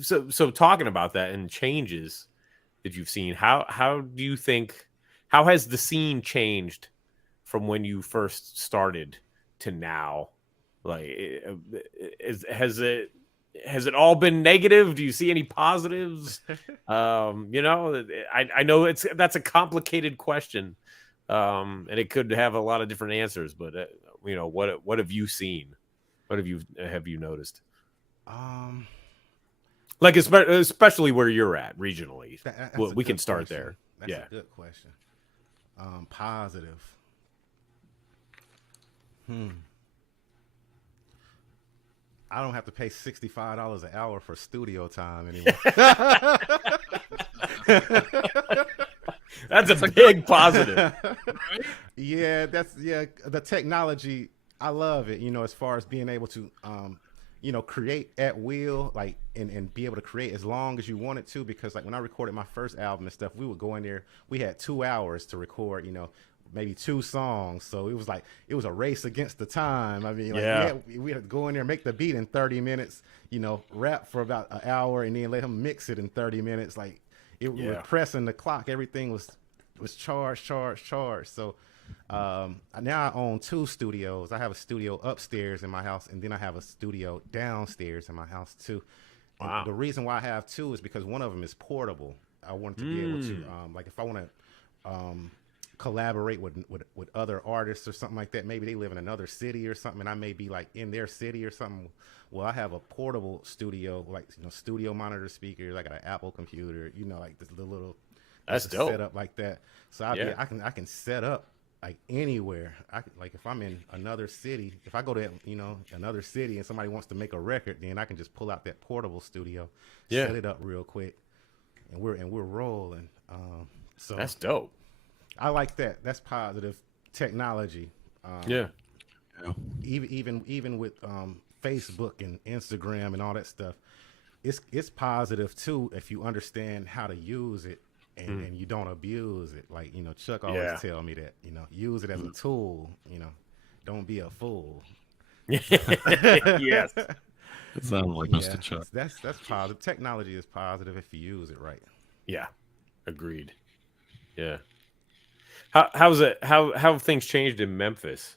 so talking about that and changes that you've seen, how do you think, how has the scene changed from when you first started to now? Like, has it all been negative? Do you see any positives? You know, I know that's a complicated question, and it could have a lot of different answers. But you know, what have you seen? What have you noticed? Like especially where you're at regionally. Well, we can start there. That's a good question. Positive. I don't have to pay $65 an hour for studio time anymore. That's a big positive. Right? Yeah, the technology, I love it, you know, as far as being able to you know, create at will, like, and be able to create as long as you wanted to, because like when I recorded my first album and stuff, we would go in there, we had 2 hours to record, you know, maybe 2 songs. So it was a race against the time. I mean, like, we had to go in there, make the beat in 30 minutes, you know, rap for about an hour, and then let him mix it in 30 minutes. Like, we were pressing the clock. Everything was charged. So now I own 2 studios. I have a studio upstairs in my house, and then I have a studio downstairs in my house too. Wow. And the reason why I have 2 is because one of them is portable. I want to be able to, like, if I want to collaborate with other artists or something like that, maybe they live in another city or something, and I may be like in their city or something. Well, I have a portable studio, like, you know, studio monitor speakers. I got an Apple computer, you know, like this little that's dope set up like that. So I can set up like anywhere. Like if I'm in another city, if I go to, you know, another city and somebody wants to make a record, then I can just pull out that portable studio, set it up real quick, and we're rolling. So that's dope. I like that. That's positive technology. Even with Facebook and Instagram and all that stuff, it's positive too if you understand how to use it and you don't abuse it. Like, you know, Chuck always tell me that, you know, use it as a tool. You know, don't be a fool. Yes. It sounds like Mr. Chuck. That's positive. Technology is positive if you use it right. Yeah. Agreed. Yeah. How have things changed in Memphis?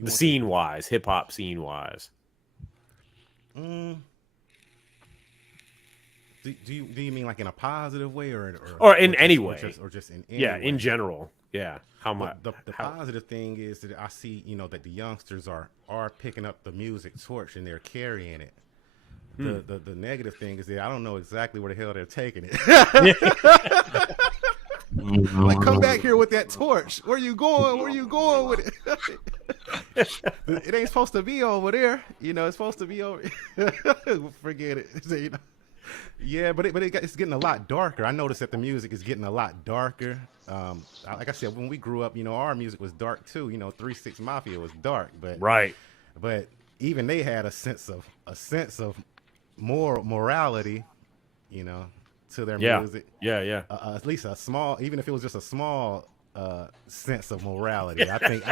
The scene wise, hip hop scene wise. Do you mean like in a positive way or in any way, or just in any way? In general? Yeah. How much? The positive thing is that I see, you know, that the youngsters are picking up the music torch and they're carrying it. The negative thing is that I don't know exactly where the hell they're taking it. Like, come back here with that torch. Where you going? Where you going with it? It ain't supposed to be over there. You know, it's supposed to be over. Forget it. You know? Yeah, but it's getting a lot darker. I noticed that the music is getting a lot darker. Like I said, when we grew up, you know, our music was dark too. You know, 3-6 Mafia was dark, but even they had a sense of morality, you know, to their music. Yeah. At least a small, even if it was just a small sense of morality. I think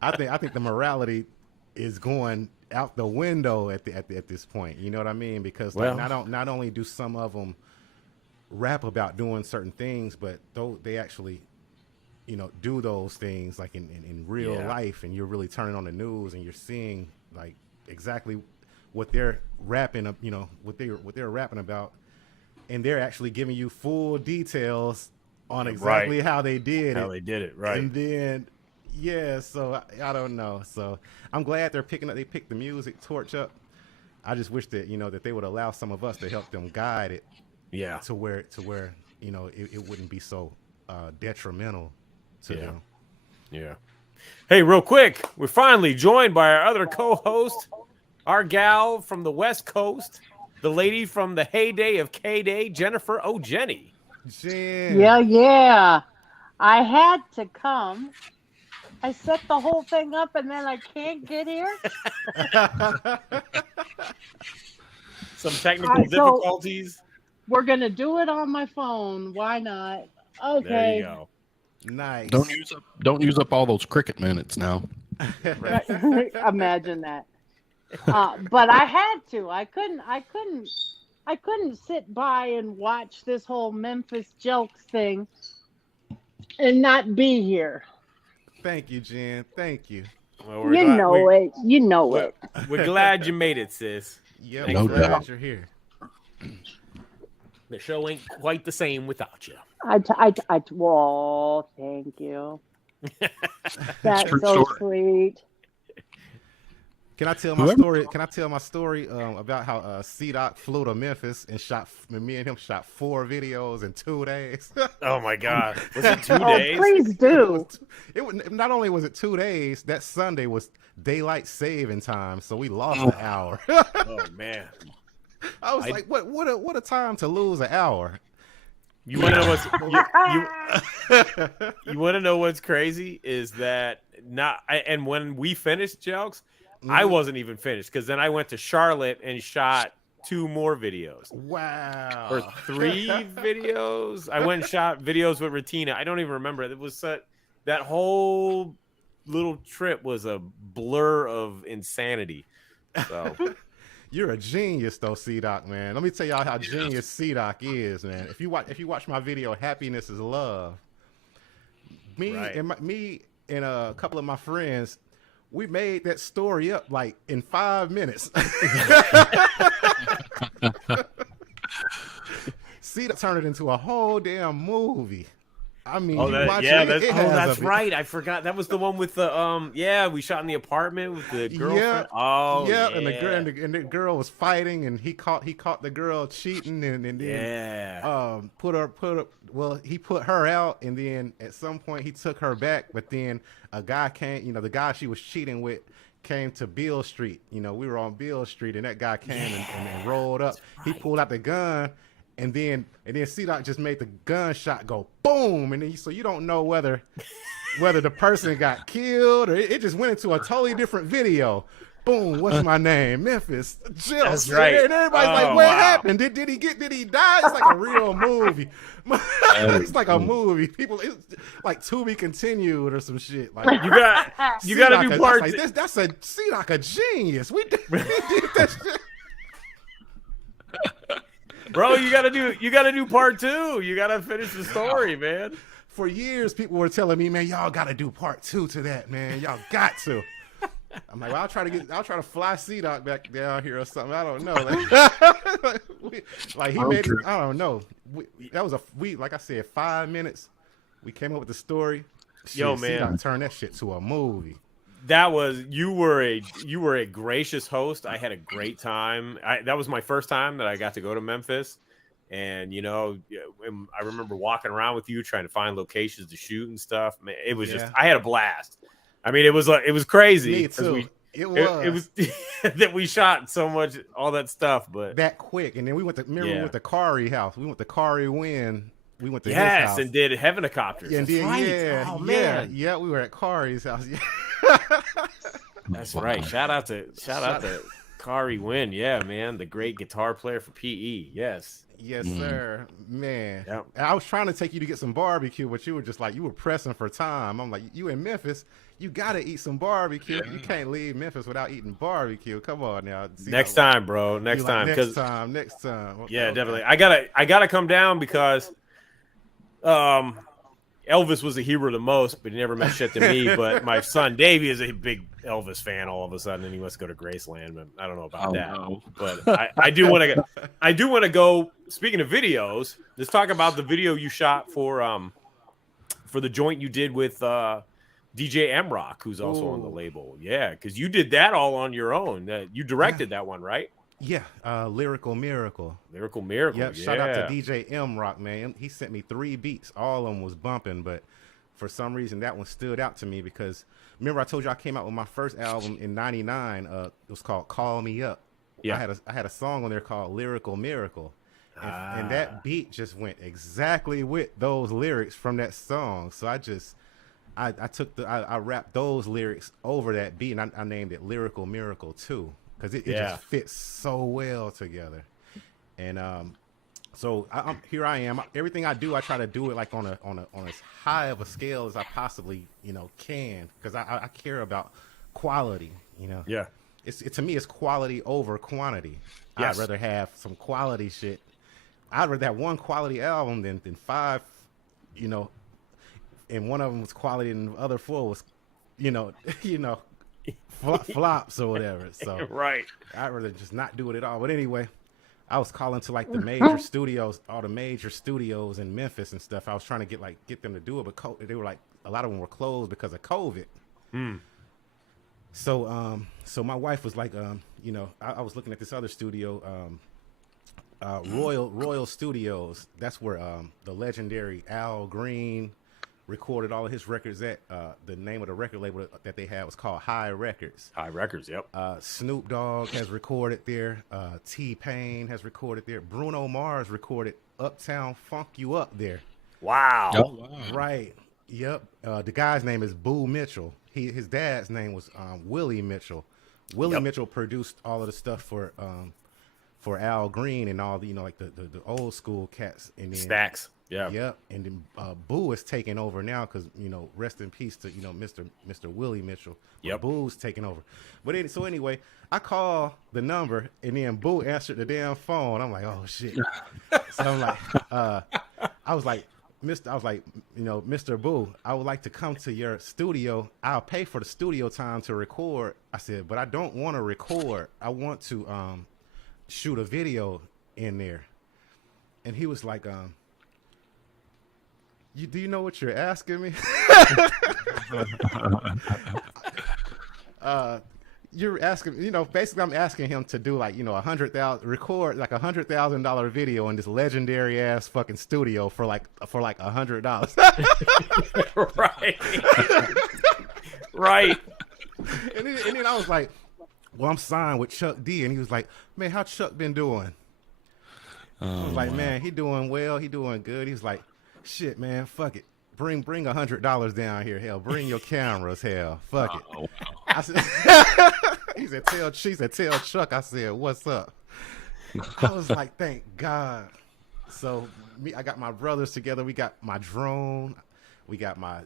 I think the morality is going out the window at this point. You know what I mean? Because like, not only do some of them rap about doing certain things, but they actually, you know, do those things like in real life, and you're really turning on the news and you're seeing like exactly what they're rapping, you know, what they're rapping about, and they're actually giving you full details on exactly how they did it, right? And then so I don't know. So I'm glad they picked the music torch up. I just wish that, you know, that they would allow some of us to help them guide it. Yeah. To where you know it wouldn't be so detrimental to them. Yeah. Hey, real quick, we're finally joined by our other co-host, our gal from the West Coast, the lady from the heyday of K-Day, Jennifer Jenny. Jen. Yeah. I had to come. I set the whole thing up and then I can't get here. Some technical difficulties. We're going to do it on my phone. Why not? Okay. There you go. Nice. Don't use up all those cricket minutes now. Imagine that. But I had to. I couldn't sit by and watch this whole Memphis Jelks thing and not be here. Thank you, Jen. Thank you. Well, you know it. We're glad you made it, sis. Yep, no doubt you're here. The show ain't quite the same without you. Well, thank you. That's so sweet. Can I tell my story? Can I tell my story about how C-Doc flew to Memphis and me and him shot 4 videos in 2 days? Oh my God! Was it 2 days? Please do. Not only was it 2 days, that Sunday was daylight saving time, so we lost an hour. Oh man! I was like, what a time to lose an hour. You want to know what's you want to know what's crazy is that and when we finished Jelks, I wasn't even finished because then I went to Charlotte and shot 2 more videos. Wow. Or 3 videos. I went and shot videos with Retina. I don't even remember. It was that whole little trip was a blur of insanity. So you're a genius though, C-Doc, man. Let me tell y'all how genius C-Doc is, man. If you watch my video Happiness is Love, me and a couple of my friends, we made that story up like in 5 minutes. C-Doc turned it into a whole damn movie. I mean, that's right. I forgot that was the one with the we shot in the apartment with the girlfriend. And the girl was fighting, and he caught the girl cheating, and then he put her out, and then at some point he took her back, but then a guy came, you know, the guy she was cheating with came to Beale Street. You know, we were on Beale Street, and that guy came and rolled up. Right. He pulled out the gun. And then C-Doc just made the gunshot go boom, and then so you don't know whether the person got killed or it just went into a totally different video. Boom, what's my name? Memphis Jelks. That's right. And everybody's like, what happened? Did he die? It's like a real movie. It's like a movie. People, it's like to be continued or some shit. Like you gotta do part. That's a C-Doc a genius. We did that shit. Bro, you gotta do part 2. You gotta finish the story, man. For years, people were telling me, man, y'all gotta do part 2 to that, man. Y'all got to. I'm like, well, I'll try to fly C-Doc back down here or something. I don't know. Like he made it. I don't know. Like I said, 5 minutes. We came up with the story. Yo, man, C-Doc turned that shit to a movie. You were a gracious host. I had a great time. That was my first time that I got to go to Memphis, And I remember walking around with you trying to find locations to shoot and stuff. Man, it was just I had a blast. I mean, it was crazy. Me too. It was that we shot so much, all that stuff, but that quick. And then we went to we went to Kari house. We went to Kari Wynn. We went to his house and did Heavenicopters. And That's right. Man. Yeah. We were at Kari's house. That's right. Shout out to Kari Wynn. Yeah, man, the great guitar player for PE. Yes. Yes, sir. Man. Yep. I was trying to take you to get some barbecue, but you were just like, you were pressing for time. I'm like, you in Memphis, you got to eat some barbecue. Yeah. You can't leave Memphis without eating barbecue. Come on now. Next time, bro. Next time. Next time. Yeah, definitely. I gotta come down because Elvis was a hero the most, but he never meant shit to me. But my son Davey is a big Elvis fan all of a sudden, and he wants to go to Graceland. But I don't know about that. No. But I do want to. I do want to go. Speaking of videos, let's talk about the video you shot for the joint you did with DJ M-Rock, who's also on the label. Yeah, because you did that all on your own. You directed that one, right? Yeah, Lyrical Miracle. Yep, shout out to DJ M-Rock, man. He sent me 3 beats. All of them was bumping, but for some reason that one stood out to me because remember I told you I came out with my first album in '99. It was called Call Me Up. Yeah. I had a song on there called Lyrical Miracle. And that beat just went exactly with those lyrics from that song. So I rapped those lyrics over that beat, and I named it Lyrical Miracle too. Because it just fits so well together, and so here I am. Everything I do, I try to do it like on as high of a scale as I possibly can, because I care about quality. Yeah. To me, it's quality over quantity. Yes. I'd rather have some quality shit. I'd rather have one quality album than 5, and one of them was quality and the other 4 was, flops or whatever. So right. I'd rather just not do it at all. But anyway, I was calling to like the major studios, all the major studios in Memphis and stuff. I was trying to get them to do it, but they were like, a lot of them were closed because of COVID. So my wife was like, I was looking at this other studio, Royal Studios. That's where the legendary Al Green recorded all of his records at. The name of the record label that they had was called High Records. High Records, yep. Snoop Dogg has recorded there. T-Pain has recorded there. Bruno Mars recorded Uptown Funk You Up there. Wow. Oh, wow. Right. Yep. The guy's name is Boo Mitchell. His dad's name was Willie Mitchell. Willie Mitchell produced all of the stuff for Al Green and all the like the old school cats, and then Stacks. Yeah. Yep. And then Boo is taking over now because rest in peace to Mr. Willie Mitchell. Yep. Boo's taking over. But so anyway, I call the number and then Boo answered the damn phone. I'm like, oh shit. So I'm like, I was like, Mr. Boo, I would like to come to your studio. I'll pay for the studio time to record. I said, but I don't want to record. I want to shoot a video in there. And he was like, do you know what you're asking me? You're asking, basically I'm asking him to do like, record like $100,000 video in this legendary ass fucking studio for like $100. Right. Right. And then I was like, well, I'm signed with Chuck D. And he was like, man, how Chuck been doing? I was like, man, he doing well. He doing good. He's like, shit, man, fuck it. Bring $100 down here. Hell, bring your cameras. Hell, fuck it. Wow. I said, she said, tell Chuck. I said, what's up? I was like, thank God. So I got my brothers together. We got my drone. We got my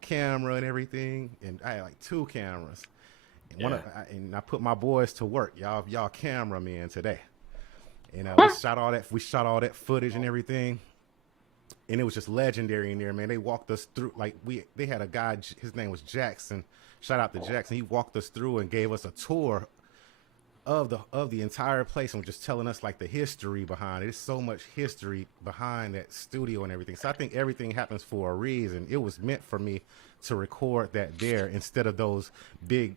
camera and everything. And I had like 2 cameras. And, and I put my boys to work. Y'all cameramen today. And we shot all that footage and everything. And it was just legendary in there, man. They walked us through, like they had a guy, his name was Jackson. Shout out to Jackson. He walked us through and gave us a tour of the entire place and was just telling us like the history behind it. There's so much history behind that studio and everything. So I think everything happens for a reason. It was meant for me to record that there instead of those big,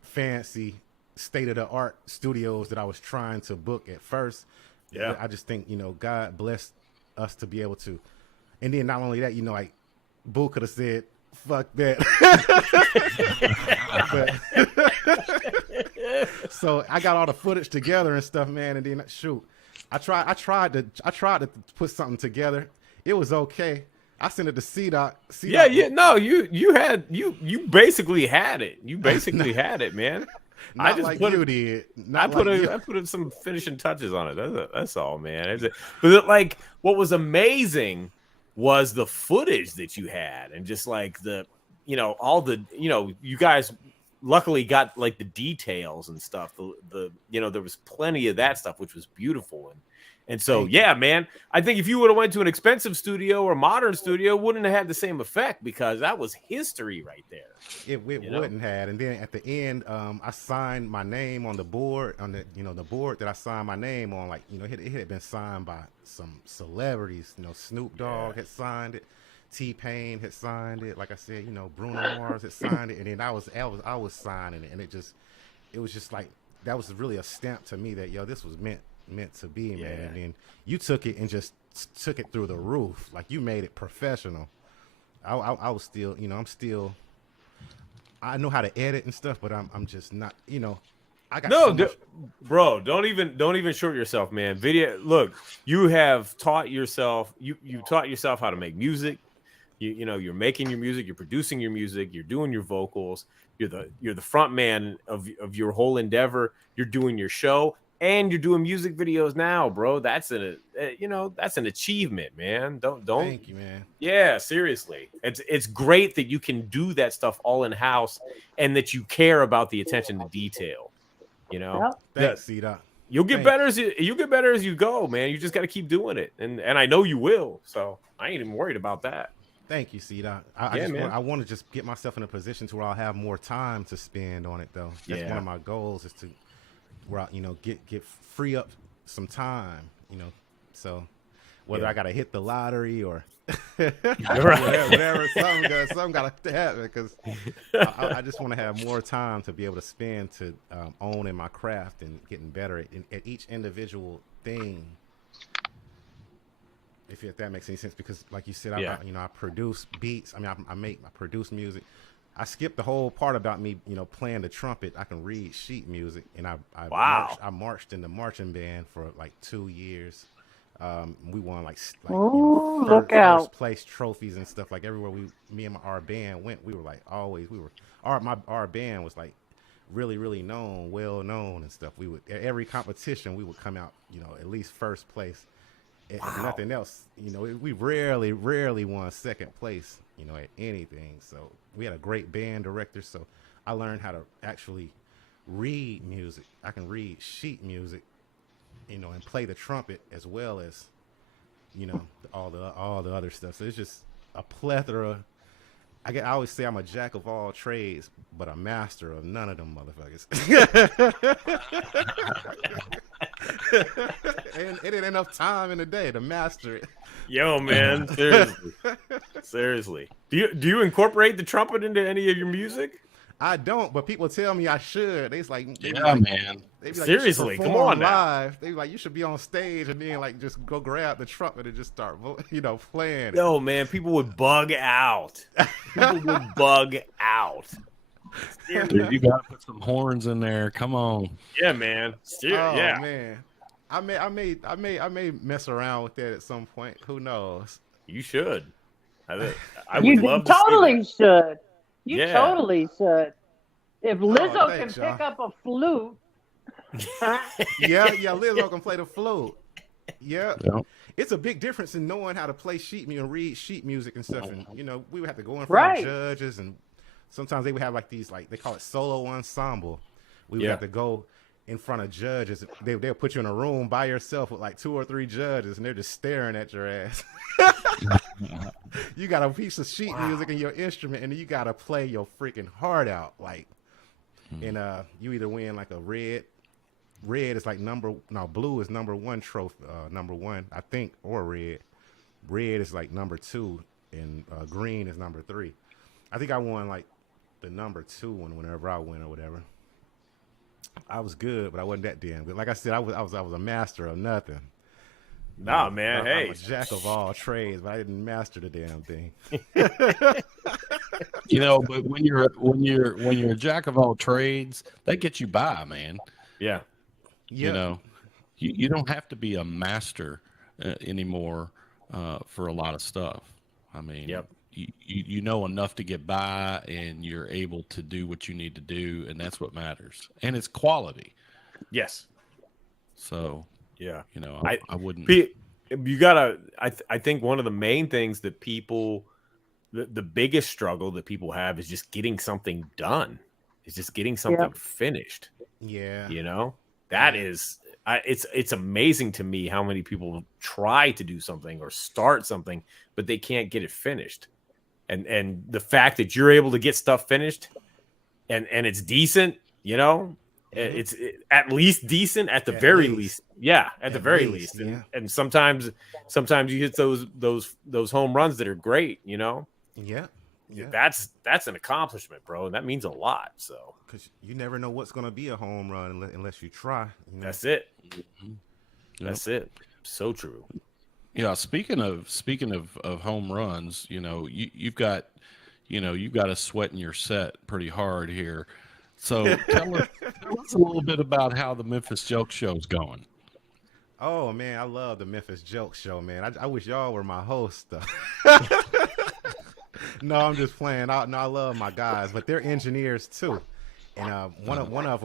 fancy, state-of-the-art studios that I was trying to book at first. Yeah. I just think, God blessed us to be able to. And then not only that, like Boo could have said, fuck that. So I got all the footage together and stuff, man. And then shoot, I tried to put something together. It was okay. I sent it to C-Doc. Yeah. No, you basically had it. You basically had it, man. Not like you did. I put some finishing touches on it. That's all, man. But like, what was amazing was the footage that you had, and just like all the you guys luckily got like the details and stuff. The there was plenty of that stuff, which was beautiful. And so, yeah, man, I think if you would have went to an expensive studio or modern studio, it wouldn't have had the same effect, because that was history right there. It wouldn't have. And then at the end, I signed my name on the board, on the board that I signed my name on. Like, it had been signed by some celebrities. Snoop Dogg had signed it. T-Pain had signed it. Like I said, Bruno Mars had signed it. And then I was signing it. And it was just like, that was really a stamp to me that, this was meant to be, man. And then you took it and just took it through the roof. Like, you made it professional. I was still, I know how to edit and stuff, but I'm just not, I got bro, don't even short yourself, man. Video, look, you have taught yourself, you taught yourself how to make music. You're making your music, you're producing your music, you're doing your vocals, you're the front man of your whole endeavor, you're doing your show, and you're doing music videos now, bro. That's an achievement, man. Don't. Thank you, man. Yeah, seriously. It's great that you can do that stuff all in house, and that you care about the attention to detail. Thanks, C-Doc. You'll get better as you go, man. You just got to keep doing it, and I know you will. So I ain't even worried about that. Thank you, C-Doc. I want to just get myself in a position to where I'll have more time to spend on it, though. That's one of my goals, is to where I, get free up some time, so whether I got to hit the lottery or whatever, something got to happen, because I just want to have more time to be able to spend to owning my craft and getting better at each individual thing. If that makes any sense, because like you said, I produce beats. I mean, I produce music. I skipped the whole part about me, playing the trumpet. I can read sheet music, and I marched in the marching band for like 2 years. We won first place trophies and stuff. Like, everywhere me and our band went, we were like our band was like really, really known, well known and stuff. We would, at every competition, we would come out, at least first place. If nothing else, we rarely won second place, at anything. So we had a great band director. So I learned how to actually read music. I can read sheet music, and play the trumpet, as well as, all the other stuff. So it's just a plethora. I always say I'm a jack of all trades, but a master of none of them motherfuckers. And it ain't enough time in the day to master it. Yo, man, seriously. Do you incorporate the trumpet into any of your music? I don't, but people tell me I should. They's like, man. They be like, seriously, come on live. They be like, you should be on stage, and then like just go grab the trumpet and just start, playing. Yo, man, people would bug out. Dude, you gotta put some horns in there. Come on. Yeah, man. Man. I may mess around with that at some point. Who knows? You should. I would love to totally see that. Should. You totally should. If Lizzo can pick up a flute. yeah, Lizzo can play the flute. Yeah. It's a big difference in knowing how to play sheet music and read sheet music and stuff. And, we would have to go in front of judges, and sometimes they would have like these, like, they call it solo ensemble. We would have to go in front of judges. They'll put you in a room by yourself with like 2 or 3 judges, and they're just staring at your ass. You got a piece of sheet music in your instrument, and you got to play your freaking heart out. Like, and you either win like a red is like blue is number 1 trophy, number 1, I think, or red is like number 2, and green is number 3. I think I won like the number 2 one whenever I win or whatever. I was good, but I wasn't that damn good. Like I said, I was a master of nothing. Nah, man. I'm Hey, a jack of all trades, but I didn't master the damn thing. You know, but when you're a jack of all trades, that gets you by, man. yeah, You Yep. know, you don't have to be a master anymore for a lot of stuff. I mean, Yep. you know enough to get by, and you're able to do what you need to do, and that's what matters. And it's quality. yes, So, yeah. you know, I I wouldn't. you gotta. I think one of the main things that people, the biggest struggle that people have is just getting something done. It's just getting something finished. Yeah. You know, that is. It's amazing to me how many people try to do something or start something, but they can't get it finished. And the fact that you're able to get stuff finished and it's decent, you know, it's at least decent at the very least. Yeah, at the very least. And sometimes you hit those home runs that are great, you know. Yeah. That's an accomplishment, bro, and that means a lot. So because you never know what's gonna be a home run unless you try. You know? that's it. Yep. That's it. So true. Yeah, speaking of home runs, you know, you've got a sweat in your set pretty hard here. So tell us a little bit about how the Memphis Jelks show's going. Oh man, I love the Memphis Jelks show, man. I wish y'all were my host. No, I'm just playing. I love my guys, but they're engineers too. And one of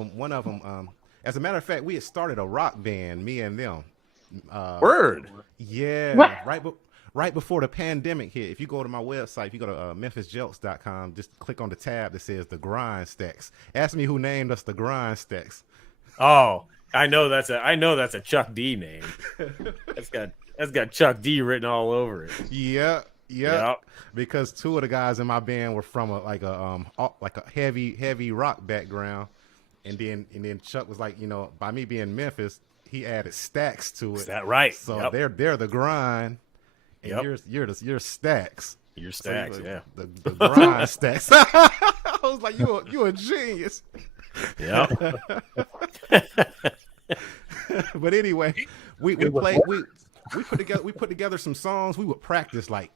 them. As a matter of fact, we had started a rock band, me and them. Word. Yeah, What? right before the pandemic hit. If you go to my website, if you go to memphisjelks.com, just click on the tab that says the Grind Stacks. Ask me who named us the Grind Stacks. Oh, I know that's a Chuck D name. That's got Chuck D written all over it. Yeah. Yep. Because two of the guys in my band were from a heavy rock background, and then Chuck was like, you know, by me being Memphis, he added stacks to it. Is that right? So they're the grind, and you're stacks. Your stacks, So yeah. The grind stacks. I was like, you a genius. Yeah. But anyway, we put together some songs. We would practice like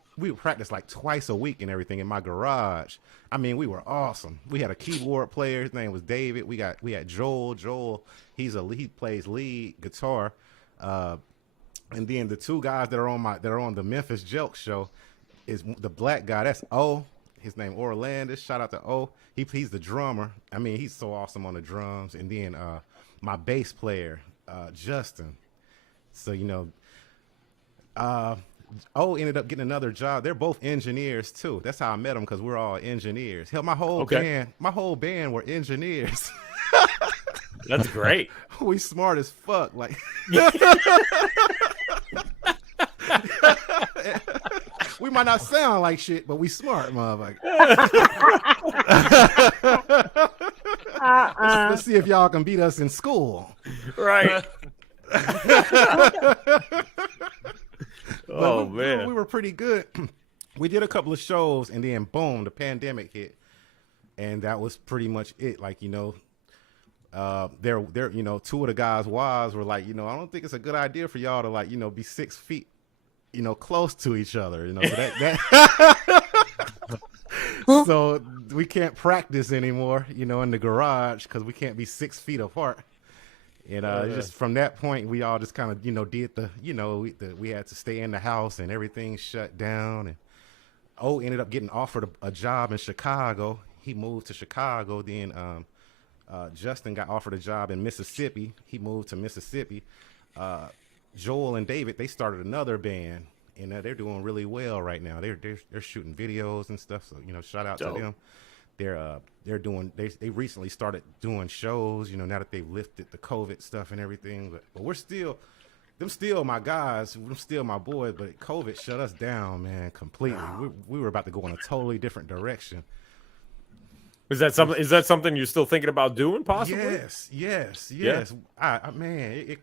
twice a week and everything in my garage. I mean, we were awesome. We had a keyboard player. His name was David. We had Joel. He plays lead guitar. And then the two guys that are on the Memphis Jelks show is the black guy. That's O. His name Orlando. Shout out to O. He's the drummer. I mean, he's so awesome on the drums. And then my bass player, Justin. So, you know, O ended up getting another job. They're both engineers too. That's how I met them, because we're all engineers. Hell, my whole band were engineers. That's great. We smart as fuck. Like, we might not sound like shit, but we smart, motherfucker. Let's see if y'all can beat us in school. Right. Oh, we, man. we were pretty good. We did a couple of shows, and then boom, the pandemic hit, and that was pretty much it. Like, you know, you know, two of the guys' wives were like, you know, I don't think it's a good idea for y'all to, like, you know, be 6 feet, you know, close to each other, you know. So, so we can't practice anymore, you know, in the garage, because we can't be 6 feet apart. And just from that point, we all just kind of, you know, did we had to stay in the house, and everything shut down. And O ended up getting offered a job in Chicago. He moved to Chicago. Then Justin got offered a job in Mississippi. He moved to Mississippi. Joel and David, they started another band, and they're doing really well right now. They're shooting videos and stuff. So, you know, shout out to them. They recently started doing shows, you know, now that they've lifted the COVID stuff and everything. But we're still my guys, them still my boys. But COVID shut us down, man, completely. We were about to go in a totally different direction. Is that something you're still thinking about doing, possibly? Yes. Yeah. Man, it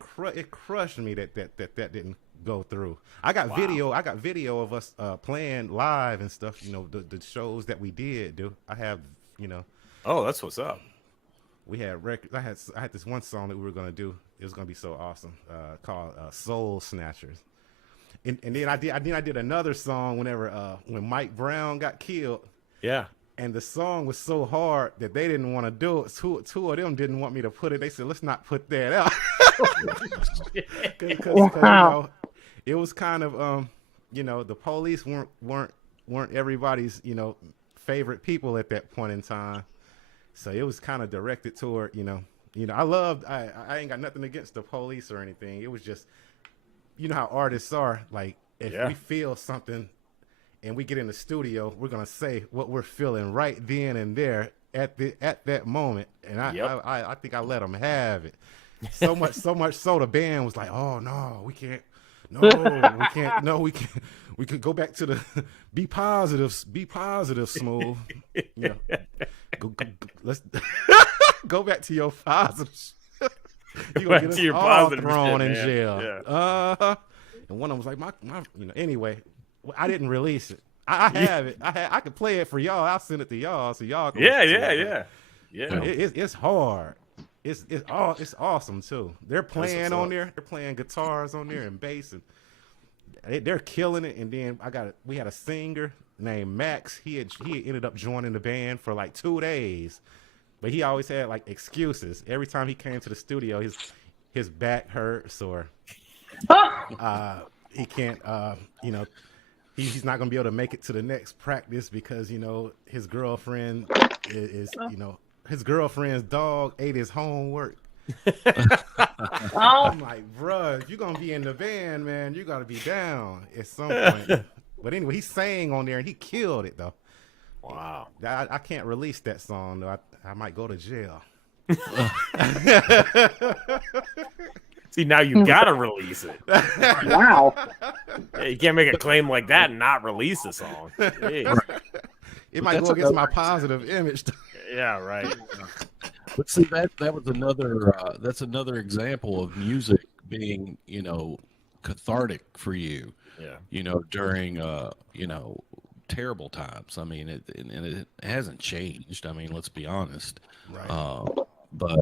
crushed me that didn't go through. I got video of us playing live and stuff, you know, the shows that we did do. I have, you know. Oh, that's what's up. We had records. I had this one song that we were gonna do. It was gonna be so awesome. Called Soul Snatchers. and then I did another song when Mike Brown got killed. Yeah. And the song was so hard that they didn't want to do it. Two of them didn't want me to put it. They said, let's not put that out. Because you know, it was kind of you know, the police weren't everybody's, you know, favorite people at that point in time. So it was kind of directed toward, you know, I ain't got nothing against the police or anything. It was just, you know how artists are. Like, if we feel something and we get in the studio, we're gonna say what we're feeling right then and there at that moment. And I think I let them have it. So much so the band was like, oh no, we can't. No, we can't. No, we can't. We could go back to the be positive, Smooth. Yeah, go, let's go back to your positives. You gonna get us your all thrown in jail. Yeah. And one of them was like, my, you know. Anyway, I didn't release it. I have it. I could play it for y'all. I'll send it to y'all so y'all can. Yeah. It's hard. It's awesome too. They're playing on there. They're playing guitars on there and bass, and they're killing it. And then we had a singer named Max. He ended up joining the band for like 2 days, but he always had like excuses. Every time he came to the studio, his back hurts or he can't. You know, he's not gonna be able to make it to the next practice because, you know, his girlfriend is you know. His girlfriend's dog ate his homework. I'm like, bruh, if you're going to be in the band, man, you got to be down at some point. But anyway, he sang on there, and he killed it, though. Wow. I can't release that song, though. I might go to jail. See, now you got to release it. Wow. You can't make a claim like that and not release the song. It might go against my positive image. Yeah, right. But see, that was that's another example of music being, you know, cathartic for you. Yeah. You know, during you know, terrible times. I mean, it hasn't changed. I mean, let's be honest. Right. But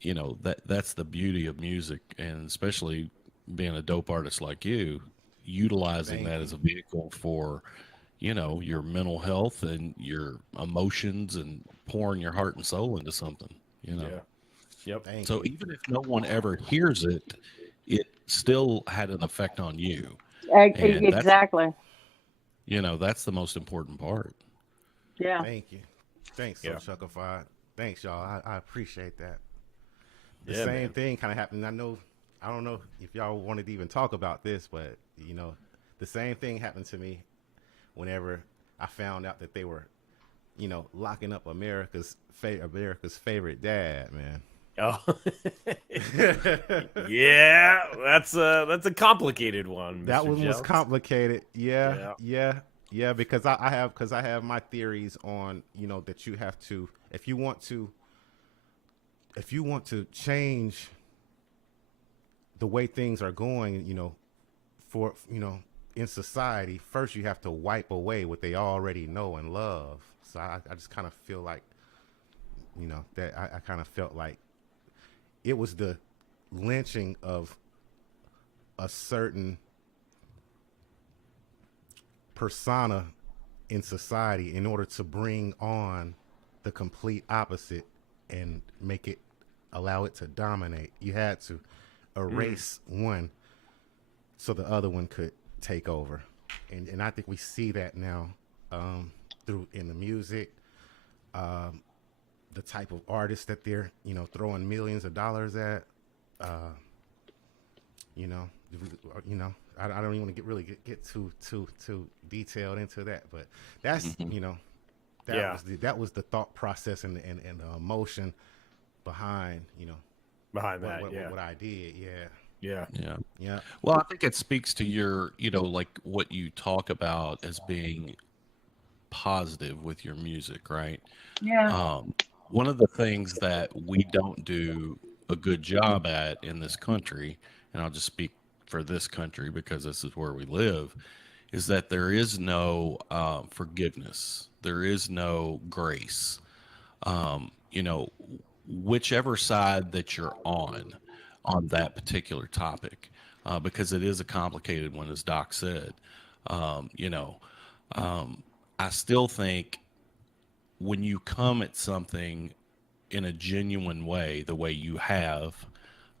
you know, that's the beauty of music, and especially being a dope artist like you, utilizing that as a vehicle for, you know, your mental health and your emotions and pouring your heart and soul into something, you know. Yeah. Yep. So even if no one ever hears it, it still had an effect on you. Exactly. You know, that's the most important part. Yeah. Thank you. Thanks, so Chuckified. Thanks, y'all. I appreciate that. The same thing kind of happened. I don't know if y'all wanted to even talk about this, but, you know, the same thing happened to me whenever I found out that they were, you know, locking up America's favorite dad, man. Oh, yeah, that's a complicated one. Mr. That one Jelks. was complicated. Yeah. Because I have my theories on, you know, that you have to, if you want to change the way things are going, you know, for, you know, in society, first you have to wipe away what they already know and love. So I just kind of feel like, you know, that I kind of felt like it was the lynching of a certain persona in society in order to bring on the complete opposite and allow it to dominate. You had to erase one so the other one could take over, and I think we see that now in the music, the type of artists that they're, you know, throwing millions of dollars at. You know, I don't even want to get too detailed into that, but that's you know, that was the thought process and the emotion behind, you know, what I did. Yeah. Well, I think it speaks to your, you know, like what you talk about as being positive with your music, right? Yeah. One of the things that we don't do a good job at in this country, and I'll just speak for this country because this is where we live, is that there is no forgiveness. There is no grace. You know, whichever side that you're on that particular topic, because it is a complicated one, as Doc said. You know, I still think when you come at something in a genuine way, the way you have,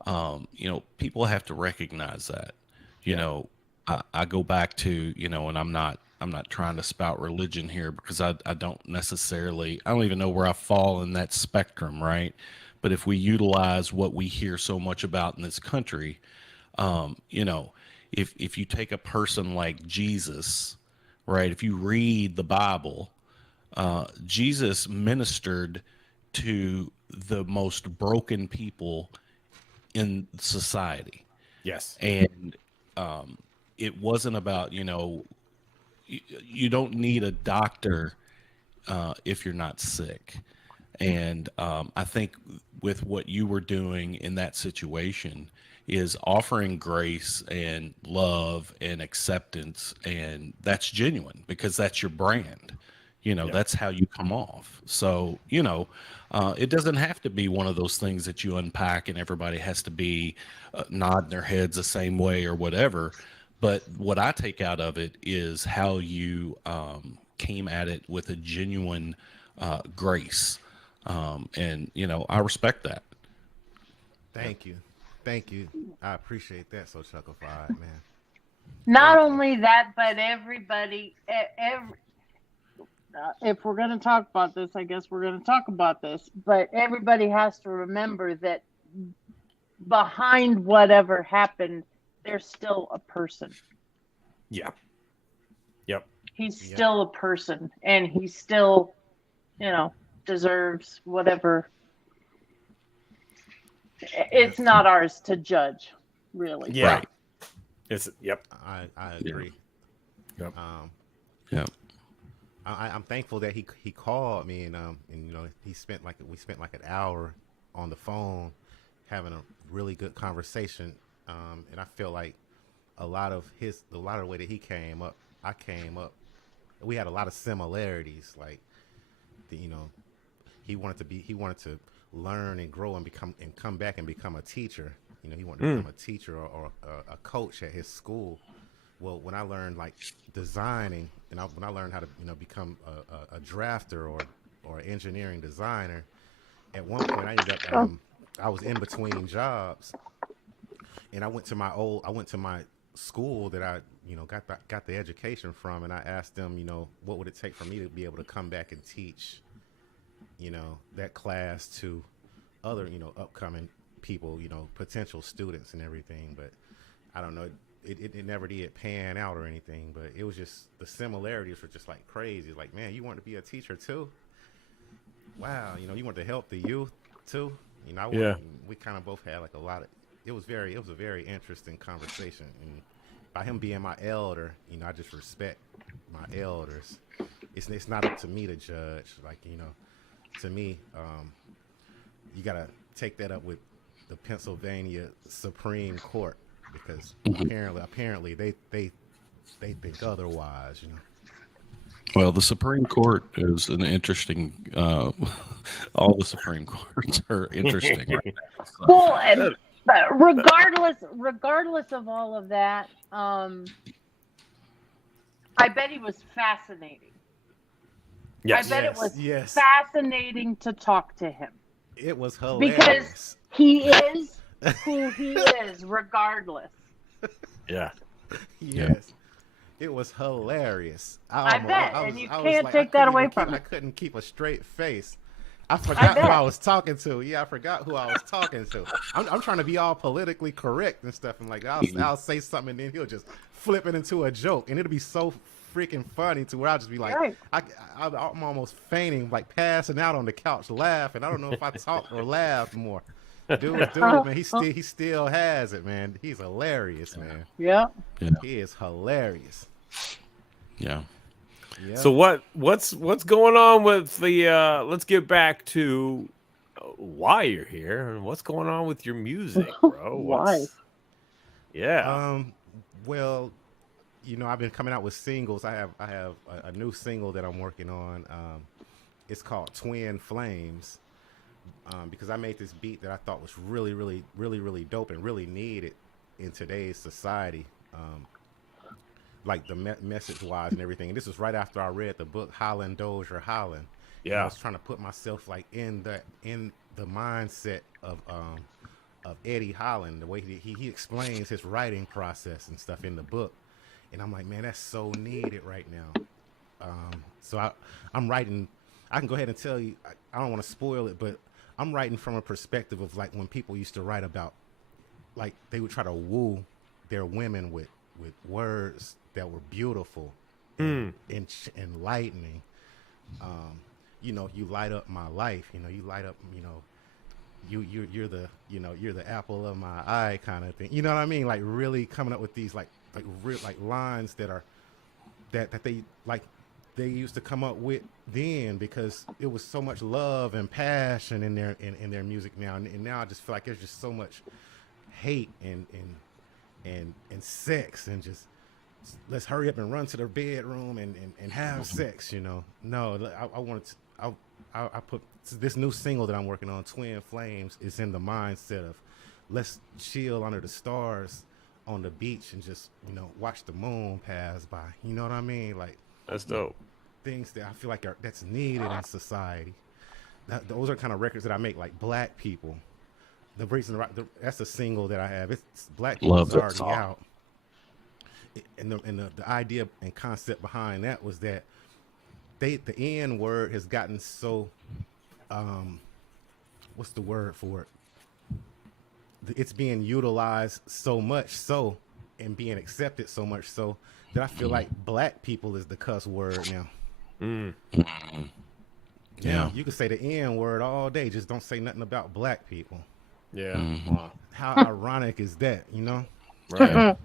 you know, people have to recognize that. You know, I go back to, you know, and I'm not trying to spout religion here because I don't necessarily, I don't even know where I fall in that spectrum, right? But if we utilize what we hear so much about in this country, you know, if you take a person like Jesus, right? If you read the Bible, Jesus ministered to the most broken people in society. Yes. And it wasn't about, you know, you don't need a doctor if you're not sick. And I think with what you were doing in that situation is offering grace and love and acceptance, and that's genuine because that's your brand. You know, that's how you come off. So, you know, it doesn't have to be one of those things that you unpack and everybody has to be nodding their heads the same way or whatever. But what I take out of it is how you came at it with a genuine grace. And, you know, I respect that. Thank you. Thank you. I appreciate that so chucklefied, man. Not only that, but everybody, if we're going to talk about this, I guess we're going to talk about this. But everybody has to remember that behind whatever happened, there's still a person. Yeah. Yep. He's still a person, and he still, you know, deserves whatever. It's not ours to judge, really. Yeah. Right. It's I agree. Yep. I'm thankful that he called me and you know we spent like an hour on the phone having a really good conversation, and I feel like a lot of the way that he came up, I came up, we had a lot of similarities. Like, you know, he wanted to learn and grow and come back and become a teacher. You know, he wanted to become a teacher or a coach at his school. Well, when I learned like designing, and when I learned how to, you know, become a drafter or an engineering designer, at one point I ended up I was in between jobs, and I went to my school that I, you know, got the education from, and I asked them, you know, what would it take for me to be able to come back and teach, you know, that class to other, you know, upcoming people, you know, potential students and everything. But I don't know, it never did pan out or anything, but it was just, the similarities were just like crazy. Like, man, you want to be a teacher too? Wow, you know, you want to help the youth too? You know, we kind of both had like a lot of, it was a very interesting conversation. And by him being my elder, you know, I just respect my elders. It's not up to me to judge. Like, you know, to me, you got to take that up with the Pennsylvania Supreme Court, because apparently they think otherwise, you know. Well, the Supreme Court is an interesting. All the Supreme Courts are interesting. Right now, so. Well, but regardless of all of that, I bet he was fascinating. Yes. I bet it was Yes. fascinating to talk to him. It was hilarious. Because he is who he is, regardless. Yeah. Yes. It was hilarious. I bet, and you can't like, take that away from I it. couldn't keep a straight face. I forgot who I was talking to. Yeah, I forgot who I was talking to. I'm trying to be all politically correct and stuff, and like I'll say something and then he'll just flip it into a joke, and it'll be so freaking funny to where I'll just be like, Right. I'm almost fainting, like passing out on the couch laughing. I don't know if I talked or laughed more. Dude, man, he still has it, man. He's hilarious, man. Yeah. He is hilarious. Yeah. Yeah. So what's going on with the let's get back to why you're here and what's going on with your music, bro. Why? Yeah. Well, you know, I've been coming out with singles. I have a new single that I'm working on. It's called Twin Flames. Because I made this beat that I thought was really dope and really needed. in today's society, like the message wise and everything. And this was right after I read the book Holland Dozier Holland. And I Yeah. was trying to put myself like in the mindset of Eddie Holland, the way he explains his writing process and stuff in the book. And I'm like, man, that's so needed right now. So I'm writing. I can go ahead and tell you. I don't want to spoil it, but I'm writing from a perspective of like when people used to write about, like they would try to woo their women with words that were beautiful and enlightening. You know, you light up my life. You know, you light up. You know, you're the apple of my eye kind of thing. You know what I mean? Like really coming up with these like real like lines that are that they like they used to come up with then, because it was so much love and passion in their music now, and now I just feel like there's just so much hate and sex, and just let's hurry up and run to the bedroom and have sex, you know. No, I wanted to, I put this new single that I'm working on, Twin Flames, is in the mindset of let's chill under the stars on the beach and just, you know, watch the moon pass by. You know what I mean? Like, That's dope. things that I feel like that's needed in society. Those are kind of records that I make, like Black People. The reason that's a single that I have. It's Black People's that already song. out. And the idea and concept behind that was that the N word has gotten so, what's the word for it? It's being utilized so much so, and being accepted so much so, that I feel like Black people is the cuss word now. Yeah. You can say the N word all day, just don't say nothing about Black people. Yeah. Wow. How ironic is that, you know? Right.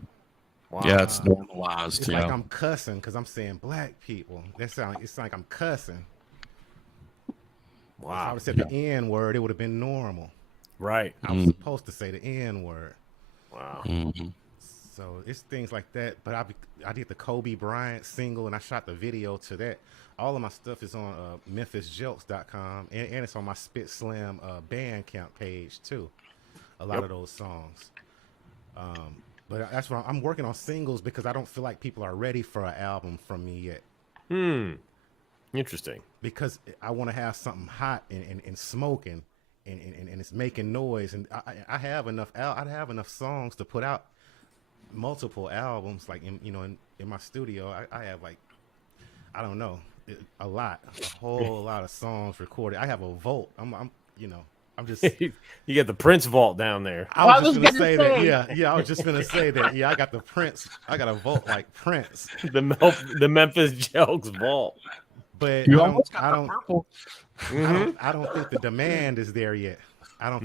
Wow. Yeah, it's normalized. It's You like know? I'm cussing because I'm saying Black people. It's like I'm cussing. If I would Wow. have said the N word, it would have been normal. Right. I was supposed to say the N word. Wow. So it's things like that. But I did the Kobe Bryant single, and I shot the video to that. All of my stuff is on MemphisJelks.com, and it's on my SpitSLAM Bandcamp page too. A lot of those songs. But that's why I'm working on singles, because I don't feel like people are ready for an album from me yet. Interesting. Because I want to have something hot and smoking and it's making noise, and I have enough I have enough songs to put out multiple albums. Like in my studio, I have like, I don't know, a whole lot of songs recorded. I have a vault. I'm just You get the Prince vault down there. I was just gonna say that. Yeah, I was just gonna say that. Yeah, I got the Prince. I got a vault like Prince. The Memphis Jelks vault. But You I almost don't, got I the don't, purple. I don't think the demand is there yet. I don't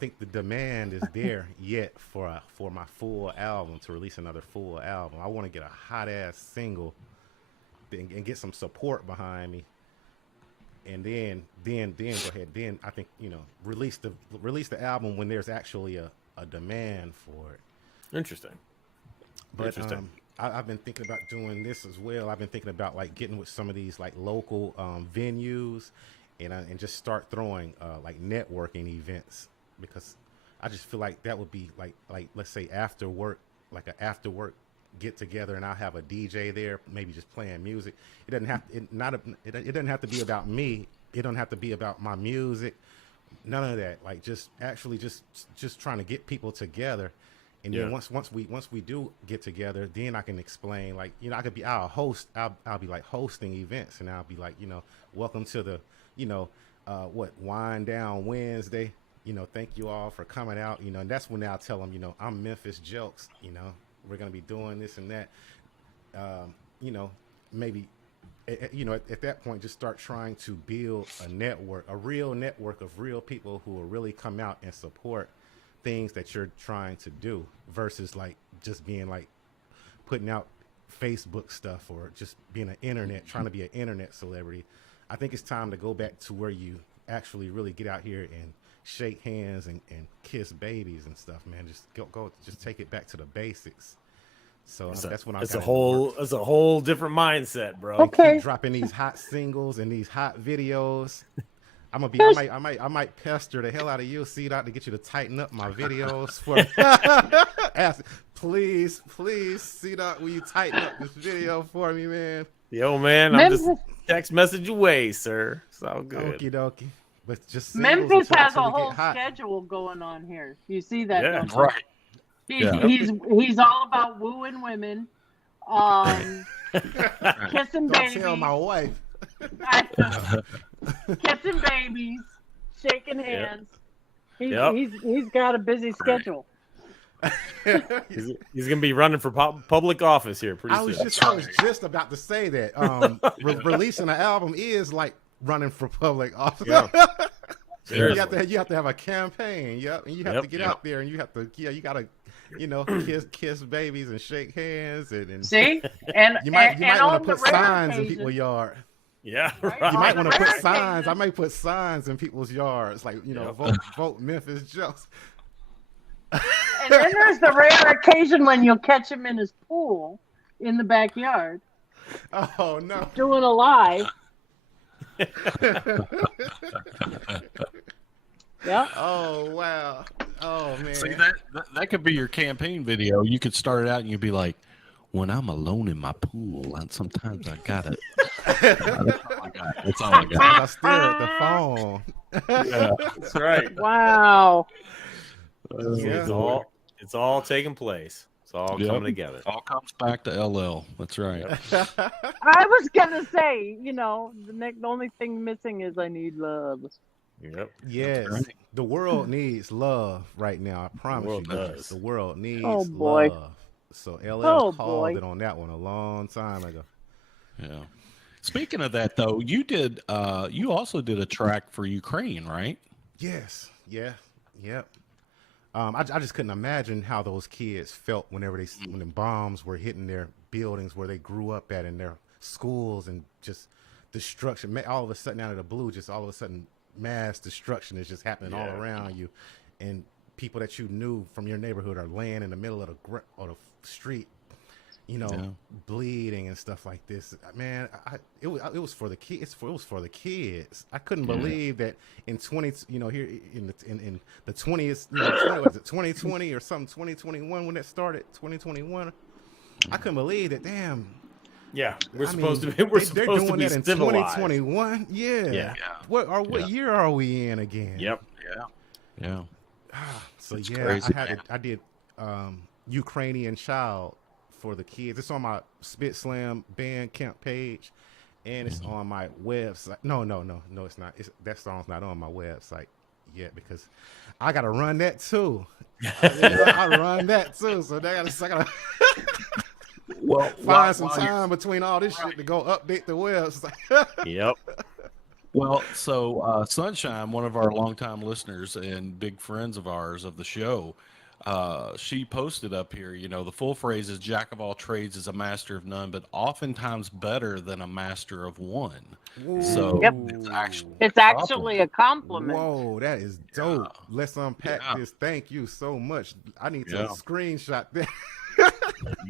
think the demand is there yet for my full album, to release another full album. I want to get a hot ass single and get some support behind me, and then go ahead. Then I think, release the album when there's actually a demand for it. Interesting. But Interesting. I've been thinking about doing this as well. I've been thinking about like getting with some of these like local venues, and just start throwing like networking events, because I just feel like that would be like let's say after work, like an after work get together, and I'll have a DJ there, maybe just playing music. It doesn't have it doesn't have to be about me. It don't have to be about my music. None of that. Like just trying to get people together. And then once we do get together, then I can explain, like, I'll be like hosting events, and I'll be like, welcome to the, Wind Down Wednesday. Thank you all for coming out. And that's when I'll tell them, I'm Memphis Jelks. We're gonna be doing this and that. Maybe, at that point, just start trying to build a network, a real network of real people who will really come out and support things that you're trying to do, versus like just being like putting out Facebook stuff, or just being trying to be an internet celebrity. I think it's time to go back to where you actually really get out here and shake hands and kiss babies and stuff, man. Just just take it back to the basics. So that's when it's a whole different mindset, bro. Okay. Keep dropping these hot singles and these hot videos. I'm gonna be. I might pester the hell out of you, C-Dot, to get you to tighten up my videos for. Ask, please, C-Dot, will you tighten up this video for me, man? Yo, man, I'm just text message away, sir. It's all good. Okie dokie. But just Memphis has a whole schedule going on here. You see that? Yeah, right. He's all about wooing women, kissing babies. Don't tell my wife. Kissing babies, shaking hands. Yep. He's got a busy schedule. He's gonna be running for public office here pretty soon. I was just about to say that. Releasing an album is like running for public office. Yeah. you have to have a campaign. Yep, and you have to get out there, and you have to you gotta kiss babies and shake hands and see, and you might want to put signs in occasion, people's yard. Yeah, right. You might want to put occasion. signs. I might put signs in people's yards, like vote Memphis Jelks. And then there's the rare occasion when you'll catch him in his pool in the backyard. Oh no! Doing a live. Yeah. Oh wow! Oh man! See, that could be your campaign video. You could start it out and you'd be like, "When I'm alone in my pool, and sometimes I got it." That's all I got. I stare at the phone. Yeah, that's right. Wow. It's all taking place. It's all coming together. All comes back to LL. That's right. I was gonna say, the only thing missing is I need love. Yep. Yes, the world needs love right now. I promise you, does. the world needs boy. love. So LL called it on that one a long time ago. Yeah. Speaking of that, though, you also did a track for Ukraine, right? Yes. Yeah. Yep. I just couldn't imagine how those kids felt when the bombs were hitting their buildings where they grew up at, in their schools, and just destruction. All of a sudden, out of the blue, just all of a sudden, mass destruction is just happening all around you, and people that you knew from your neighborhood are laying in the middle of the street, bleeding and stuff like this. Man, it was for the kids. It was for the kids. I couldn't believe that in here in the 20th, was it 2020 or something, 2021 when that started, 2021. I couldn't believe that. Damn. Yeah, we're supposed to be doing that in civilized. 2021. Yeah. What year are we in again? Yep. Yeah. So it's yeah, crazy. I did Ukrainian Child for the kids. It's on my SpitSLAM Bandcamp page, and it's on my website. No, it's not. That song's not on my website yet because I gotta run that too. I run that too, so I gotta find some time between all this shit to go update the website. Yep. Well, so Sunshine, one of our longtime listeners and big friends of ours of the show, she posted up here, the full phrase is "Jack of all trades is a master of none, but oftentimes better than a master of one." Ooh. So it's actually a compliment. Whoa, that is dope. Let's unpack this. Thank you so much. I need to screenshot that.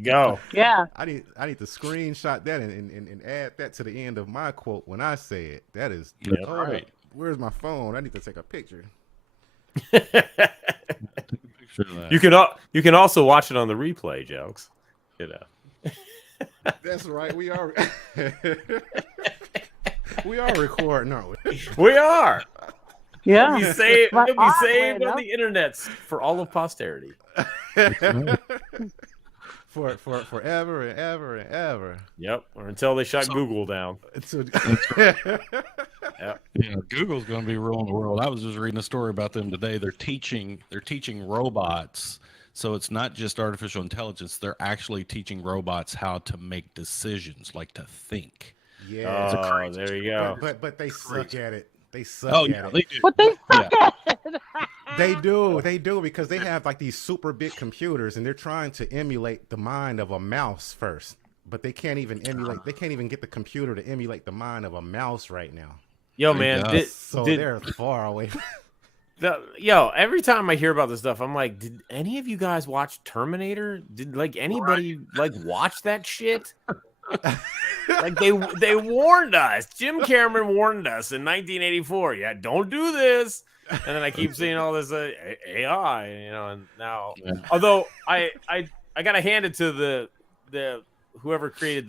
Go. Yeah. I need to screenshot that and add that to the end of my quote when I say it. That is right. Where's my phone? I need to take a picture. You can also watch it on the replay, Jelks. That's right. We are recording, aren't we? We are. Yeah. It'll be saved on the internet for all of posterity. For forever and ever and ever. Yep. Or until they shut Google down. Yeah, Google's going to be ruling the world. I was just reading a story about them today. They're teaching robots. So it's not just artificial intelligence. They're actually teaching robots how to make decisions, like to think. Yeah. There you go. But they suck at it. They suck at it. They do. But they suck at it. They do because they have like these super big computers and they're trying to emulate the mind of a mouse first, but they can't even get the computer to emulate the mind of a mouse right now. Yo, man, they're far away. Every time I hear about this stuff, I'm like, did any of you guys watch Terminator? Did anybody watch that shit? Like they warned us. Jim Cameron warned us in 1984. Yeah, don't do this. And then I keep seeing all this AI, and now, although I gotta hand it to the whoever created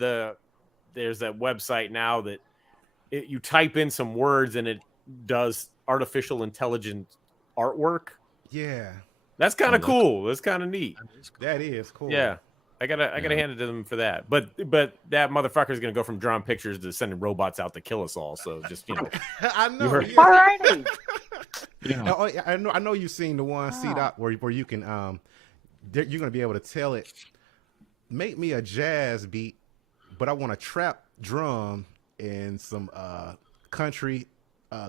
there's that website now that you type in some words and it does artificial intelligent artwork. Yeah, that's kind of cool. That's kind of neat. That is cool. Yeah. I gotta hand it to them for that. But that motherfucker is gonna go from drawing pictures to sending robots out to kill us all. So just I know. All righty. Yeah. I know you've seen the one C-Dot where you can you're gonna be able to tell it, make me a jazz beat, but I want a trap drum and some country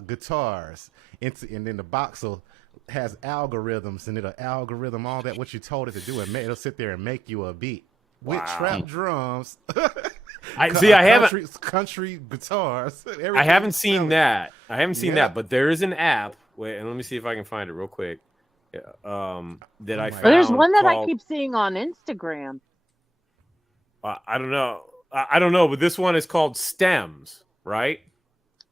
guitars, and then the box has algorithms, and it'll algorithm all that what you told it to do, and it'll sit there and make you a beat with trap drums. I haven't country guitars. I haven't seen that. But there is an app. Wait, and let me see if I can find it real quick. I found. There's one that I keep seeing on Instagram. I don't know. I don't know, but this one is called Stems, right?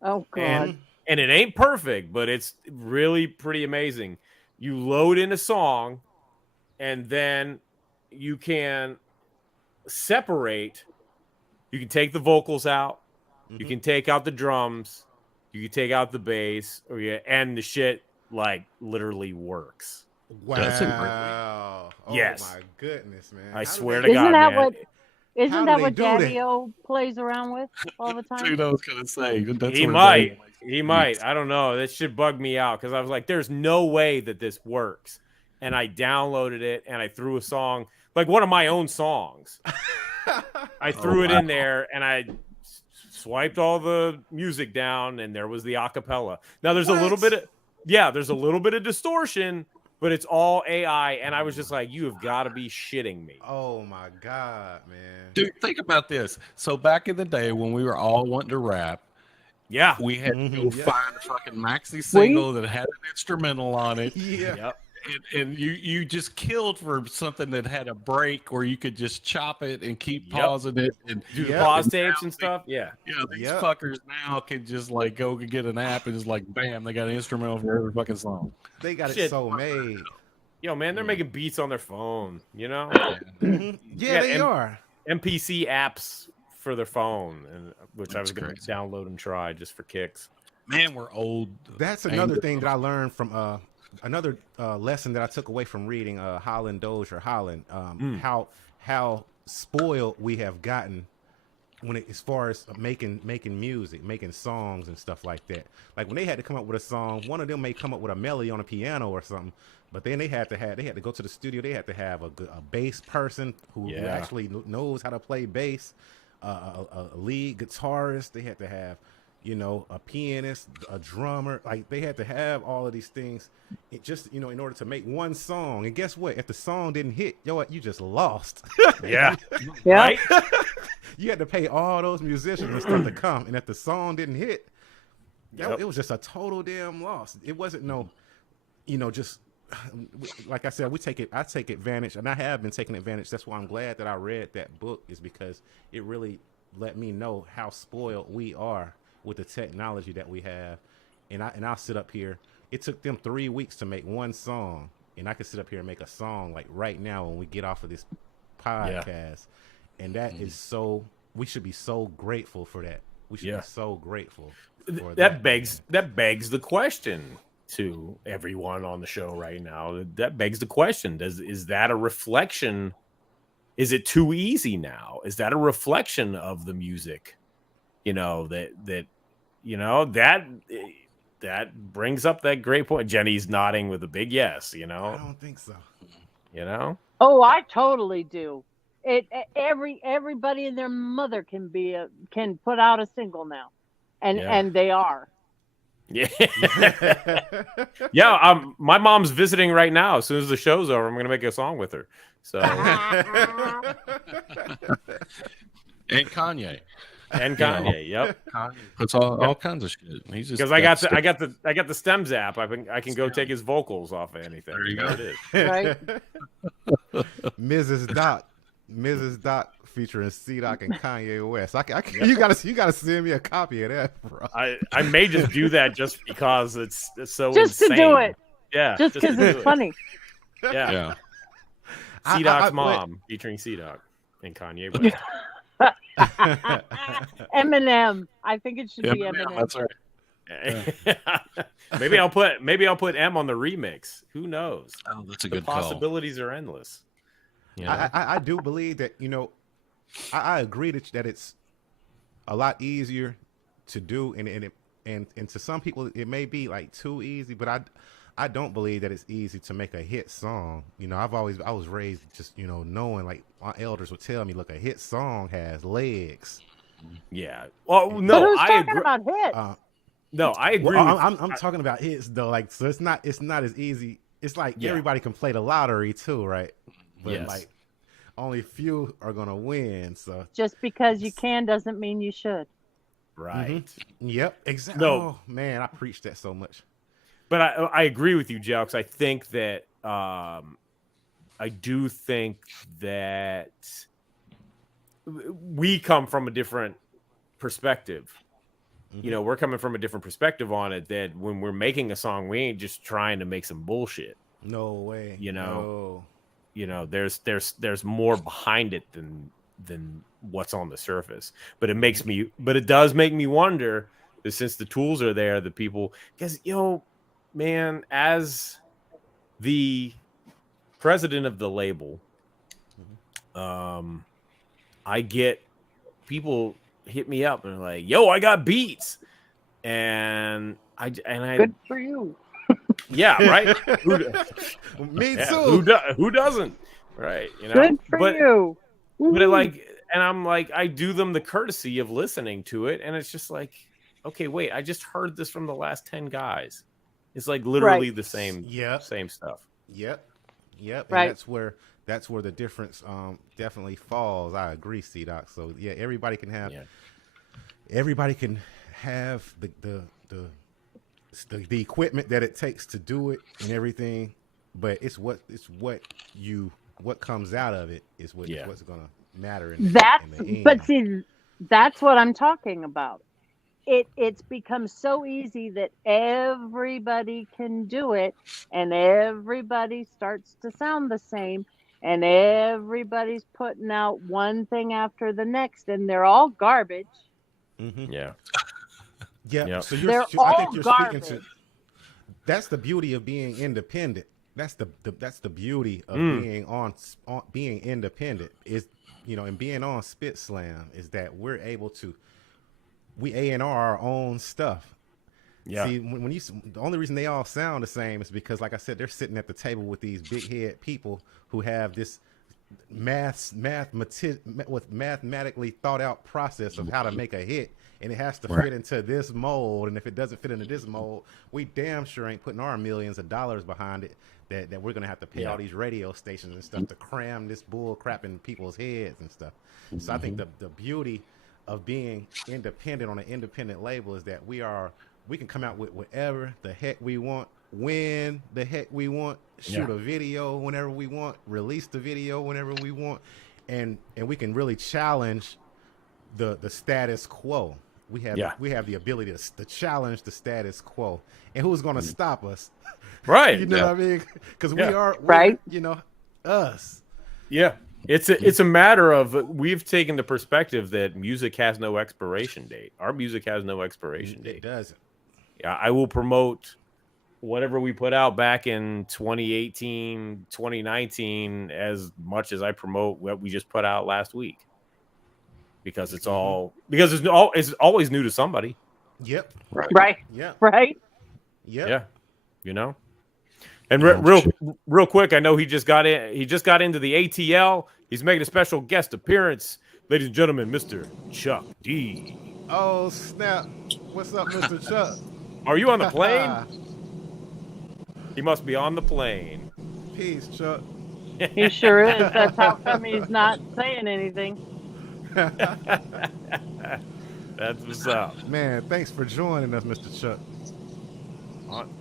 Oh God. And it ain't perfect, but it's really pretty amazing. You load in a song, and then you can separate. You can take the vocals out. Mm-hmm. You can take out the drums. You can take out the bass, and the shit literally works. Wow! Yes. Oh my goodness, man! I swear to God, man. Isn't that what Daddy-O plays around with all the time? Dude, I was gonna say he might. He might. I don't know. That should bug me out because I was like, "There's no way that this works." And I downloaded it and I threw a song, like one of my own songs. I threw it in there and I swiped all the music down, and there was the acapella. Now there's a little bit of distortion, but it's all AI, and I was just like, you have got to be shitting me. Oh my God, man. Dude, think about this. So back in the day when we were all wanting to rap, we had to go find a fucking maxi single that had an instrumental on it. Yeah. Yep. And you just killed for something that had a break where you could just chop it and keep pausing it and do the pause tapes and stuff. Yeah. These fuckers now can just go and get an app and just bam, they got an instrumental for every fucking song. They got it so made. Yo, man, they're making beats on their phone, Mm-hmm. Yeah, they are. MPC apps for their phone, which I was going to download and try just for kicks. Man, we're old. That's another thing that I learned from another lesson that I took away from reading Holland Dozier, how spoiled we have gotten as far as making music, making songs and stuff like that. Like when they had to come up with a song, one of them may come up with a melody on a piano or something, but then they had to go to the studio. They had to have a bass person who actually knows how to play bass, a lead guitarist. They had to have a pianist, a drummer. Like they had to have all of these things, in order to make one song. And guess what? If the song didn't hit, you just lost. Yeah. Right? You had to pay all those musicians and stuff to come, and if the song didn't hit, it was just a total damn loss. It wasn't just like I said, I take advantage, and I have been taking advantage. That's why I'm glad that I read that book, is because it really let me know how spoiled we are with the technology that we have. And I'll sit up here. It took them 3 weeks to make one song, and I could sit up here and make a song like right now when we get off of this podcast. And that is we should be so grateful for that. We should be so grateful for that. That begs the question to everyone on the show right now. That begs the question: is that a reflection? Is it too easy now? Is that a reflection of the music? That brings up that great point. Jenny's nodding with a big yes. I don't think so. Oh, I totally do. Everybody and their mother can put out a single now, and they are. Yeah. My mom's visiting right now. As soon as the show's over, I'm going to make a song with her. So. And Kanye. Yep. Kanye puts all kinds of shit. He's just because I got the Stems app. I can go take his vocals off of anything. There you go. Right. Mrs. Doc featuring C-Doc and Kanye West. You gotta send me a copy of that, bro. I may just do that just because it's so Just insane. to do it. Yeah. Just because it's funny. Yeah. Yeah. C-Doc's mom featuring C-Doc and Kanye West. Eminem. I think it should be Eminem. That's right. Maybe I'll put M on the remix. Who knows? Oh, that's a The good call. possibilities are endless. You know? I do believe that, I agree that it's a lot easier to do, and to some people it may be like too easy, but I don't believe that it's easy to make a hit song. I was raised just knowing, like, my elders would tell me, look, a hit song has legs. Yeah. Well, But no, who's I talking agree. about hits? No, I agree. Well, I'm talking about hits though, like, so it's not as easy. It's like everybody can play the lottery too, right? But Yes. like only few are gonna win. So Just because you can doesn't mean you should. Right. Yep, exactly. No. Oh man, I preach that so much. But I agree with you, Jelks. I think that I do think that we come from a different perspective. We're coming from a different perspective on it, that when we're making a song, we ain't just trying to make some bullshit. No way. No. There's more behind it than what's on the surface. But it does make me wonder that since the tools are there, the people, because man, as the president of the label, I get people hit me up and like, yo, I got beats, and I Good for you. yeah, right. Me Yeah, too. who doesn't, right? Good for you. But I'm like, I do them the courtesy of listening to it, and it's just like, okay, wait, I just heard this from the last 10 guys. It's like literally the same stuff. Yep. Right. And that's where the difference definitely falls. I agree, C-Doc. So yeah, everybody can have the equipment that it takes to do it and everything, but what comes out of it is what's gonna matter in the end. But see, that's what I'm talking about. It's become so easy that everybody can do it, and everybody starts to sound the same, and everybody's putting out one thing after the next, and they're all garbage. Mm-hmm. Yeah. Yeah. So all I think you're garbage. speaking to. That's the beauty of being independent. That's the beauty of being independent is, and being on SpitSLAM is that we're able to A&R our own stuff. Yeah. See, when the only reason they all sound the same is because, like I said, they're sitting at the table with these big head people who have this mathematically thought out process of how to make a hit, and it has to fit into this mold. And if it doesn't fit into this mold, we damn sure ain't putting our millions of dollars behind it. That we're gonna have to pay all these radio stations and stuff to cram this bull crap in people's heads and stuff. So I think the beauty of being independent on an independent label is that we can come out with whatever the heck we want, when the heck we want, shoot a video whenever we want, release the video whenever we want, and we can really challenge the status quo. We have the ability to challenge the status quo, and who's going to stop us? Right. You know what I mean? Because we're us. Yeah. It's a matter of, we've taken the perspective that music has no expiration date. Our music has no expiration date. It doesn't. Yeah, I will promote whatever we put out back in 2018, 2019 as much as I promote what we just put out last week. Because it's always new to somebody. Yep. Right. Yeah. Right. Yep. Yeah. And real quick, I know he just got into the ATL. He's making a special guest appearance, ladies and gentlemen, Mr. Chuck D. Oh snap! What's up, Mr. Chuck? Are you on the plane? He must be on the plane. Peace, Chuck. He sure is. That's how come he's not saying anything. That's what's up. Man, thanks for joining us, Mr. Chuck.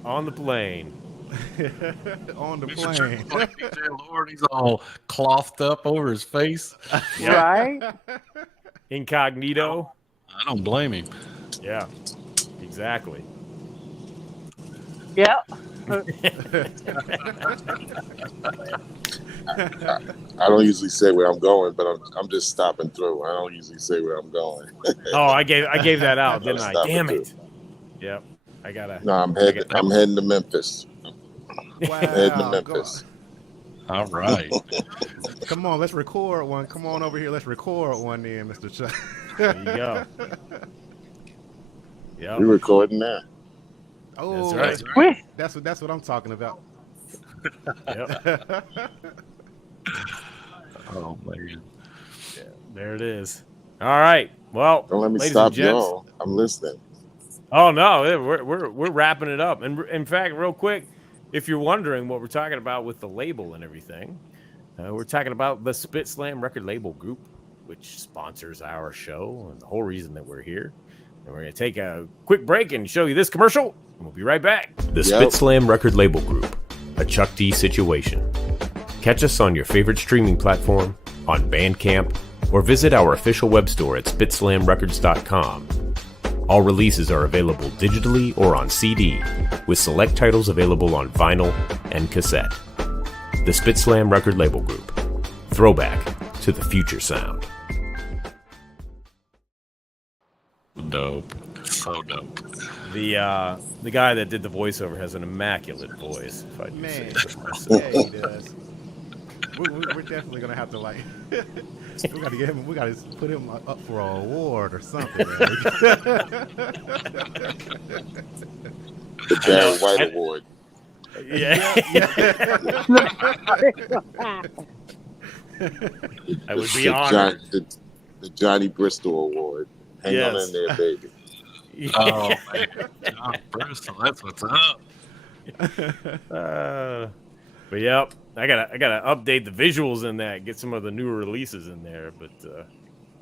On the plane. On the Mr. plane. Triple like DJ Lord, he's all clothed up over his face. Right? Incognito. I don't blame him. Yeah, exactly. Yep. I don't usually say where I'm going, but I'm just stopping through. I don't usually say where I'm going. Oh, I gave that out, didn't I? Stop it, Damn too. it. Yep. I gotta. No, I'm heading to Memphis. Wow. Heading to Memphis. All right. Come on, let's record one. Come on over here. Let's record one then, Mr. Chuck. There you go. Yep. We're recording now. Oh, That's right. That's what I'm talking about. Yep. Oh man. There it is. All right. Well, Don't let me ladies stop and gents. y'all. I'm listening. Oh no, we're wrapping it up. And in fact, real quick, if you're wondering what we're talking about with the label and everything, we're talking about the SpitSLAM record label group, which sponsors our show and the whole reason that we're here. And we're going to take a quick break and show you this commercial, and we'll be right back. The SpitSLAM record label group, a Chuck D situation. Catch us on your favorite streaming platform, on Bandcamp, or visit our official web store at SpitSLAMrecords.com. All releases are available digitally or on CD, with select titles available on vinyl and cassette. The SpitSLAM record label group. Throwback to the future sound. Dope. So dope. The guy that did the voiceover has an immaculate voice, if I do Man, say so myself. yeah, he does. We're definitely gonna have to like. we gotta get him. We gotta put him up for an award or something. The Barry White Award. Yeah. I would be honored. The Johnny Bristol Award. Hang on Yes. in there, baby. Oh man. John Bristol, that's what's up. But yep, I gotta update the visuals in that, get some of the newer releases in there. But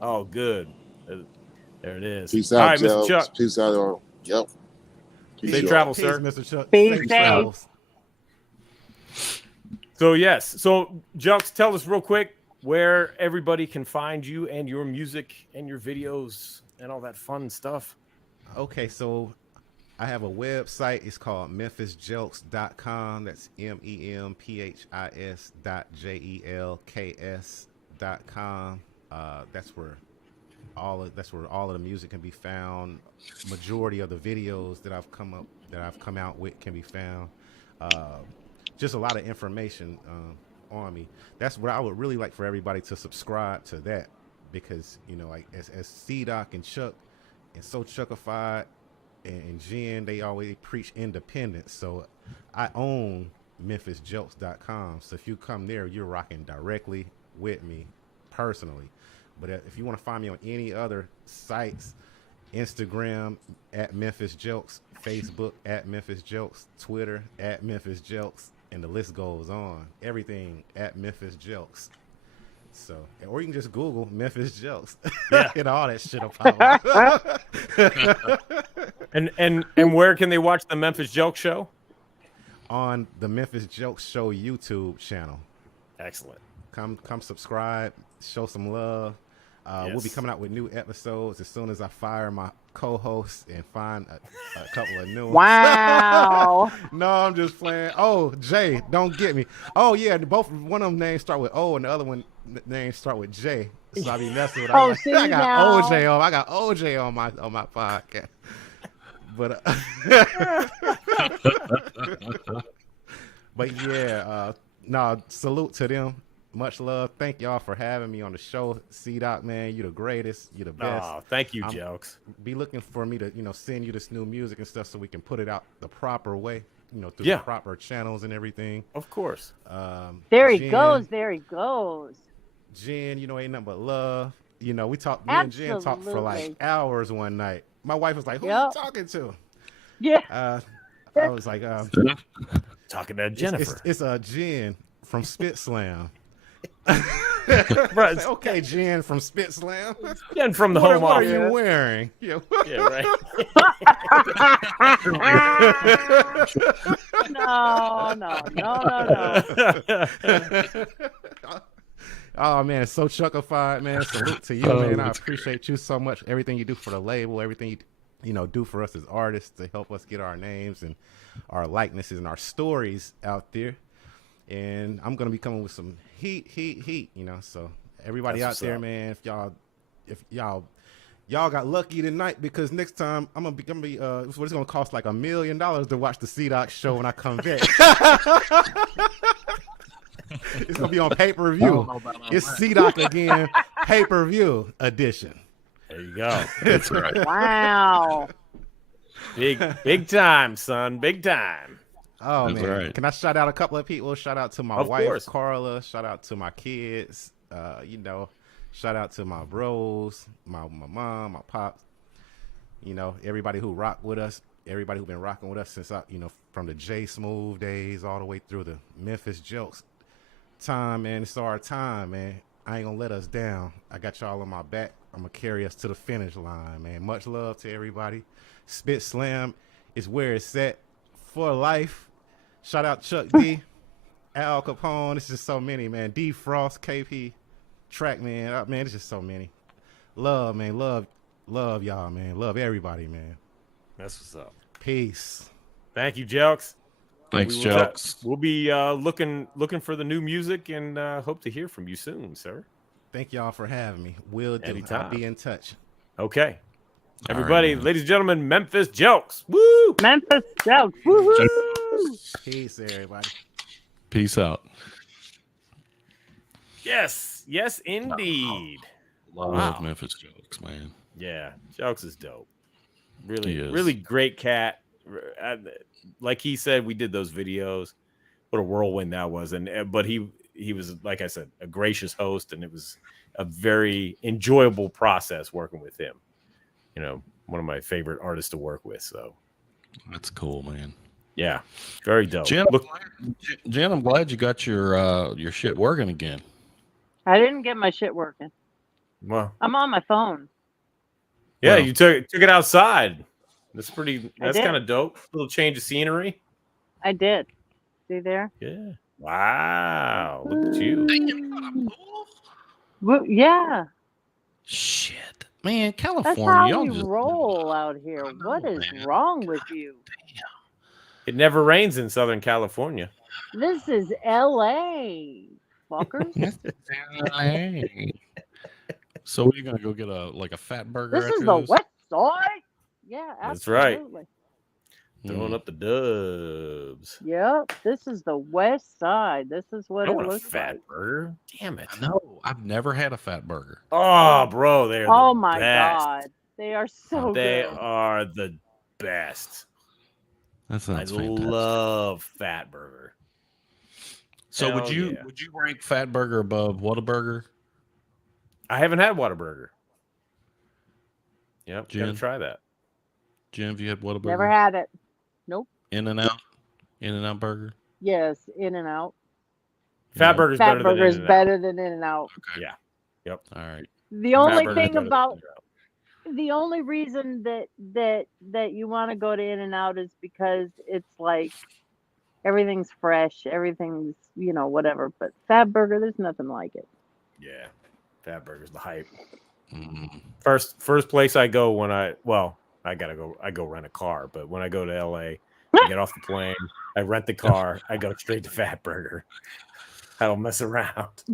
oh, good, there it is. Peace All out, right, Mr. Jelks. Chuck. Peace out, all. Yep. Peace Safe y'all. travel, Peace, sir. Mr. Chuck. Be Safe safe. travels. So yes, so Jelks, tell us real quick where everybody can find you and your music and your videos and all that fun stuff. Okay, so I have a website. It's called MemphisJelks.com. That's MEMPHIS.JELKS.com. That's where all of the music can be found. Majority of the videos that I've come out with can be found. Just a lot of information on me. That's what I would really like for everybody to subscribe to that, because like as C-Doc and Chuck and So Chuckified and Jen, they always preach independence. So I own MemphisJelks.com. So if you come there, you're rocking directly with me personally. But if you want to find me on any other sites, Instagram at Memphis Jelks, Facebook at Memphis Jelks, Twitter at Memphis Jelks, and the list goes on. Everything at Memphis Jelks. So, or you can just Google Memphis Jelks. Yeah. And all that shit will pop up. And where can they watch the Memphis Jelks show? On the Memphis Jelks Show YouTube channel. Excellent. Come subscribe, show some love. We'll be Yes. coming out with new episodes as soon as I fire my co-host and find a couple of new ones. Wow. No, I'm just playing. Oh, Jay, don't get me. Oh yeah, one of them names start with O and the other one names start with J. So I be messing with. Oh, see I got now. OJ on. I got OJ on my podcast. But but yeah, no, salute to them. Much love. Thank y'all for having me on the show. C-Doc, man, you the greatest. You the best. Oh, thank you, I'm- Jelks. Be looking for me to, send you this new music and stuff so we can put it out the proper way, through Yeah. the proper channels and everything. Of course. There he Jen, goes. There he goes. Jen, ain't nothing but love. Me and Jen talked for like Absolutely. hours one night. My wife was like, who Yep. are you talking to? Yeah. I was like, Talking to Jennifer. it's Jen from SpitSLAM. Right. Say, okay, Jen from SpitSLAM. And from the What home are office. you wearing? Yeah. Yeah, right. No. Oh man, it's so chuckified, man. Salute to you, man. I appreciate you so much. Everything you do for the label, everything you know do for us as artists to help us get our names and our likenesses and our stories out there. And I'm gonna be coming with some heat, you know. So everybody That's out there, up. man, if y'all got lucky tonight, because next time I'm gonna be it's gonna cost like $1 million to watch the C-Doc show when I come back. It's gonna be on pay-per-view. It's C-Doc again, pay-per-view edition. There you go. That's right. Wow. Big time, son. Big time. Oh That's man, right. Can I shout out a couple of people? Shout out to my Of wife course. Carla. Shout out to my kids. You know, shout out to my bros, my mom, my pops. You know, everybody who rock with us, everybody who been rocking with us since from the J Smooth days all the way through the Memphis Jelks time, man. It's our time, man. I ain't gonna let us down. I got y'all on my back. I'm gonna carry us to the finish line, man. Much love to everybody. SpitSLAM is where it's at for life. Shout out Chuck D, Al Capone. It's just so many, man. D Frost, KP, Trackman. Man, it's just so many. Love, man. Love y'all, man. Love everybody, man. That's what's up. Peace. Thank you, Jelks. Thanks, We will Jelks. We'll be looking for the new music and hope to hear from you soon, sir. Thank y'all for having me. Will do. Anytime. I'll be in touch. Okay. All Everybody, right, ladies and gentlemen, Memphis Jelks. Woo! Memphis Jelks. Woohoo! Peace, everybody. Peace out. Yes, indeed. Love Wow. Memphis Jelks, man. Yeah, Jelks is dope. Really, He is. really great cat. Like he said, we did those videos. What a whirlwind that was, but he was, like I said, a gracious host, and it was a very enjoyable process working with him. You know, one of my favorite artists to work with. So That's cool, man. yeah, very dope. Jen, Look, I'm glad you got your shit working again. I didn't get my shit working. well, I'm on my phone. yeah, Well. you took it outside. That's I That's did. kind of dope. A little change of scenery. I did. See there? Yeah. Wow. Look at you. Well, yeah. Shit, man, That's California. how y'all we just roll out here. I know, What is man. wrong with you? It never rains in Southern California. This is LA, fuckers. Hey. So what are you gonna go get a fat burger? This is after the this? West Side. Yeah, That's right. absolutely. Throwing up the dubs. Yep, this is the West Side. This is what I it want a looks fat like. burger. Damn it. No, I've never had a fat burger. Oh, bro, they're the Oh my best. God, they are so They good. are the best. That I sounds fantastic. love fat burger. So would Hell you yeah. rank fat burger above Whataburger? I haven't had Whataburger. Yep, gotta Jen? try that. Jen, have you had Whataburger? Never had it. Nope. In-N-Out burger. Yes, In-N-Out. Fat burger's Fat better burger is than In-N-Out. better than In-N-Out. Okay. Yeah. Yep. All right. The Fat only burger's thing better than about In-N-Out. the only reason that you want to go to In-N-Out is because it's like everything's fresh, everything's whatever. But Fat Burger, there's nothing like it. Yeah. Fat burger's the hype. Mm. First place I go when I go rent a car, but when I go to LA, I get off the plane, I rent the car, I go straight to Fat Burger. I don't mess around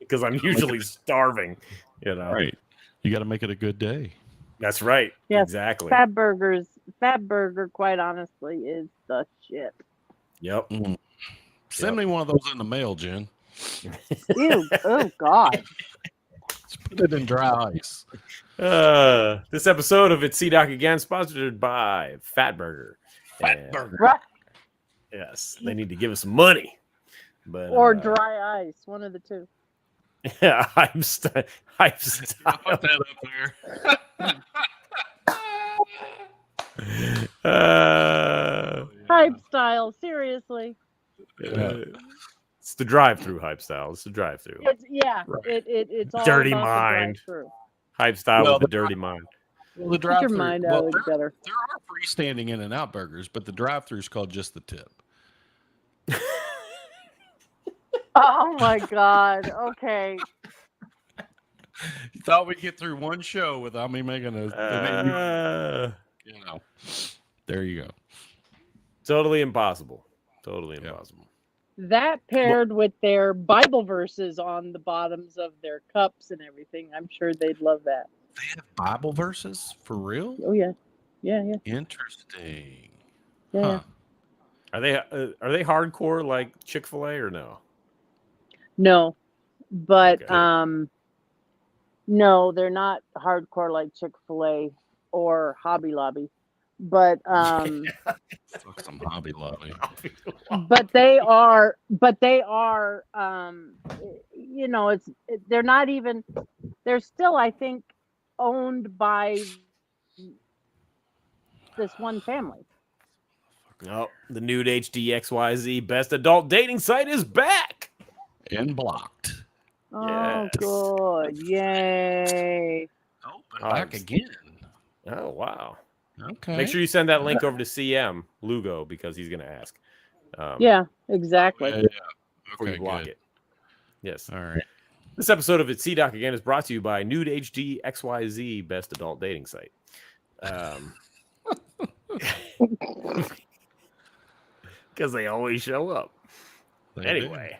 because I'm usually starving, Right. You got to make it a good day. That's right. Yes, Exactly. Fat Burger, quite honestly, is the shit. Yep. Mm. Send me one of those in the mail, Jen. Ew, oh God. Just put it in dry ice. This episode of It's C-Doc Again, sponsored by Fat Burger. Fat burger. Right. Yes, they need to give us some money. But Or dry ice, one of the two. yeah, I'm I'll style. put that up there. Hype style, seriously. Yeah. It's the drive-through hype style. It's the drive-through. It's all Dirty about mind. the drive-through. Hype style Well, with the dirty mind. Well, the Get your drive-through. mind Well, out better. there are freestanding In-N-Out burgers, but the drive-through is called just the tip. Oh my God. Okay. You thought we'd get through one show without me making there you go. Totally impossible. Totally impossible. That paired with their Bible verses on the bottoms of their cups and everything, I'm sure they'd love that. They have Bible verses for real? Oh yeah, yeah. Interesting. Yeah. Huh. Are they hardcore like Chick-fil-A or no? No, but Okay. no, they're not hardcore like Chick-fil-A or Hobby Lobby, but Fuck some Hobby Lobby. but they are they're not even, they're still, I think, owned by this one family. Oh, the Nude HD XYZ best adult dating site is back And blocked. Oh, Yes. good. Yay. Oh, but back again. Oh, wow. Okay. Make sure you send that link over to CM Lugo because he's going to ask. Yeah, exactly. Yeah. Before you block it. Yes. All right. This episode of It's CDoc Again is brought to you by Nude HD XYZ best adult dating site. Because they always show up. Anyway.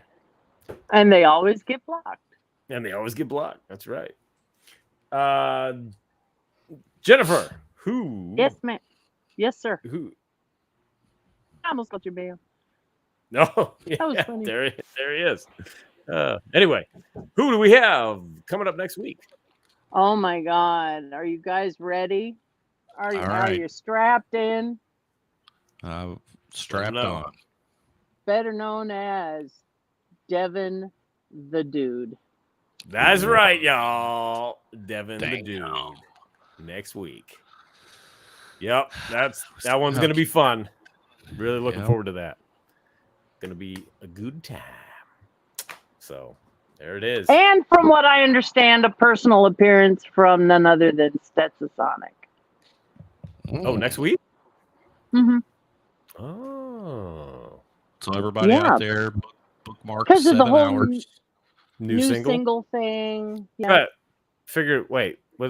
And they always get blocked. That's right. Jennifer, who? Yes, ma'am. Yes, sir. Who? I almost got your bail. No. That was funny. There he is. Anyway, who do we have coming up next week? Oh my God. Are you guys ready? Are you strapped in? Strapped on. Better known as Devin the Dude. That's right, y'all. Devin the Dude. Y'all. Next week. Yep, that one's gonna be fun. Really looking forward to that. Gonna be a good time. So there it is. And from what I understand, a personal appearance from none other than SpitSLAM. Oh, next week? Mm-hmm. Oh. So everybody out there, bookmark because of the 7 whole hours. new single thing. Yeah. But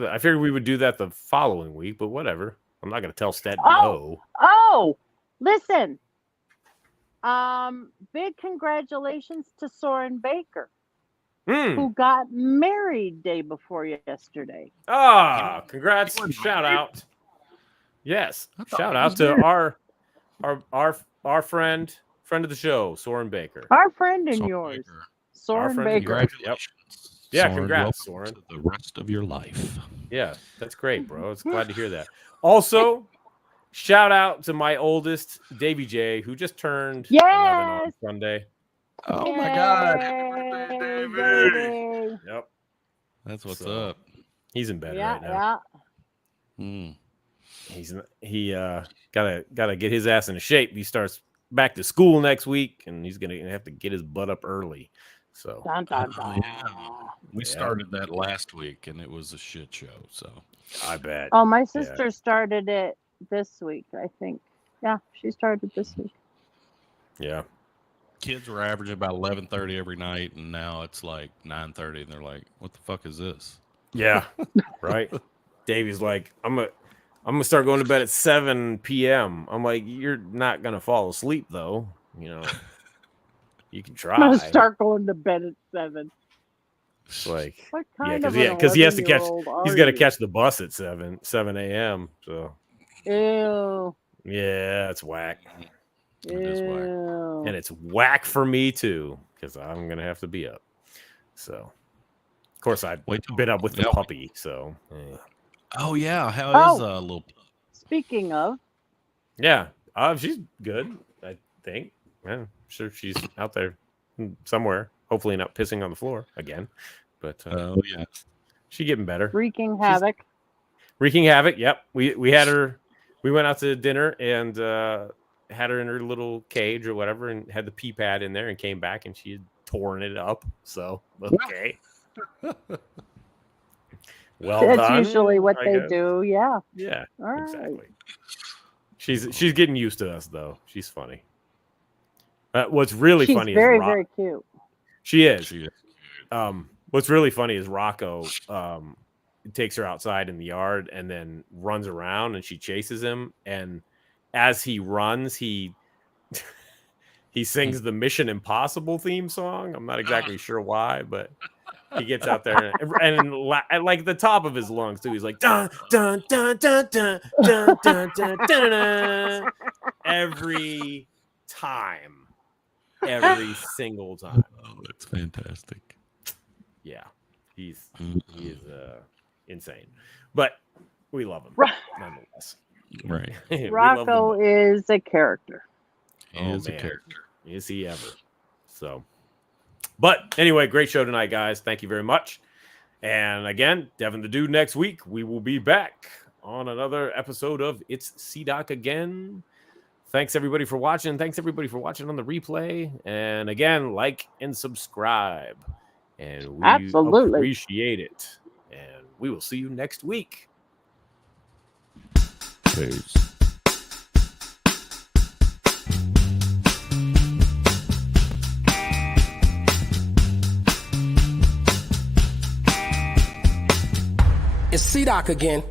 I figured we would do that the following week, but whatever. I'm not going to tell Stet no. Oh, listen. Big congratulations to Soren Baker, who got married day before yesterday. Ah, congrats. Shout out. Yes. Shout out to our friend of the show, Soren Baker. Our friend and yours. Soren Baker. Congratulations. Yeah, Soren, congrats, Soren. To the rest of your life. Yeah, that's great, bro. It's glad to hear that. Also, shout out to my oldest, Davy J, who just turned 11 on Sunday. Oh my God. Happy birthday, Davey. Yep. That's what's up. He's in bed right now. Yeah. He gotta get his ass into shape. He starts back to school next week, and he's gonna have to get his butt up early. So we started that last week, and it was a shit show. So I bet. Oh, my sister started it this week, I think. Yeah, she started this week. Yeah. Kids were averaging about 11:30 every night, and now it's like 9:30, and they're like, "What the fuck is this?" Yeah, right. Davy's like, I'm gonna start going to bed at 7 p.m. I'm like, you're not gonna fall asleep though. You know, you can try. I'm gonna start going to bed at 7. It's like, what kind of because he has to catch. He's got to you? catch the bus at 7 a.m. So. Ew. Yeah, it's whack. It is whack. Ew. And it's whack for me too, because I'm gonna have to be up. So, of course, I've been up with the puppy. So, oh yeah, how is little? Speaking of, yeah, she's good. I think. I'm sure she's out there somewhere. Hopefully, not pissing on the floor again. But yeah, she's getting better. wreaking havoc. Wreaking havoc. Yep. We had her. We went out to dinner, and had her in her little cage or whatever, and had the pee pad in there, and came back, and she had torn it up. So okay. Well That's done, usually what I they guess. do. Yeah. Yeah, All right. exactly. She's getting used to us though. She's funny. What's really She's funny very, is very cute. She is. She is. What's really funny is Rocco takes her outside in the yard and then runs around, and she chases him. And as he runs, he sings the Mission Impossible theme song. I'm not exactly sure why, but he gets out there and at like the top of his lungs too. He's like dun dun dun dun dun dun dun dun dun, dun every time, every single time. Oh, that's fantastic. Yeah, he is insane, but we love him nonetheless. Right. We love Rocco them both. is a character. He is a man. character. Is he ever? So, but anyway, great show tonight, guys. Thank you very much. And again, Devin the Dude next week. We will be back on another episode of It's CDoc Again. Thanks everybody for watching. Thanks everybody for watching on the replay. And again, like and subscribe. And we Absolutely appreciate it. And we will see you next week. Peace. It's CDoc again.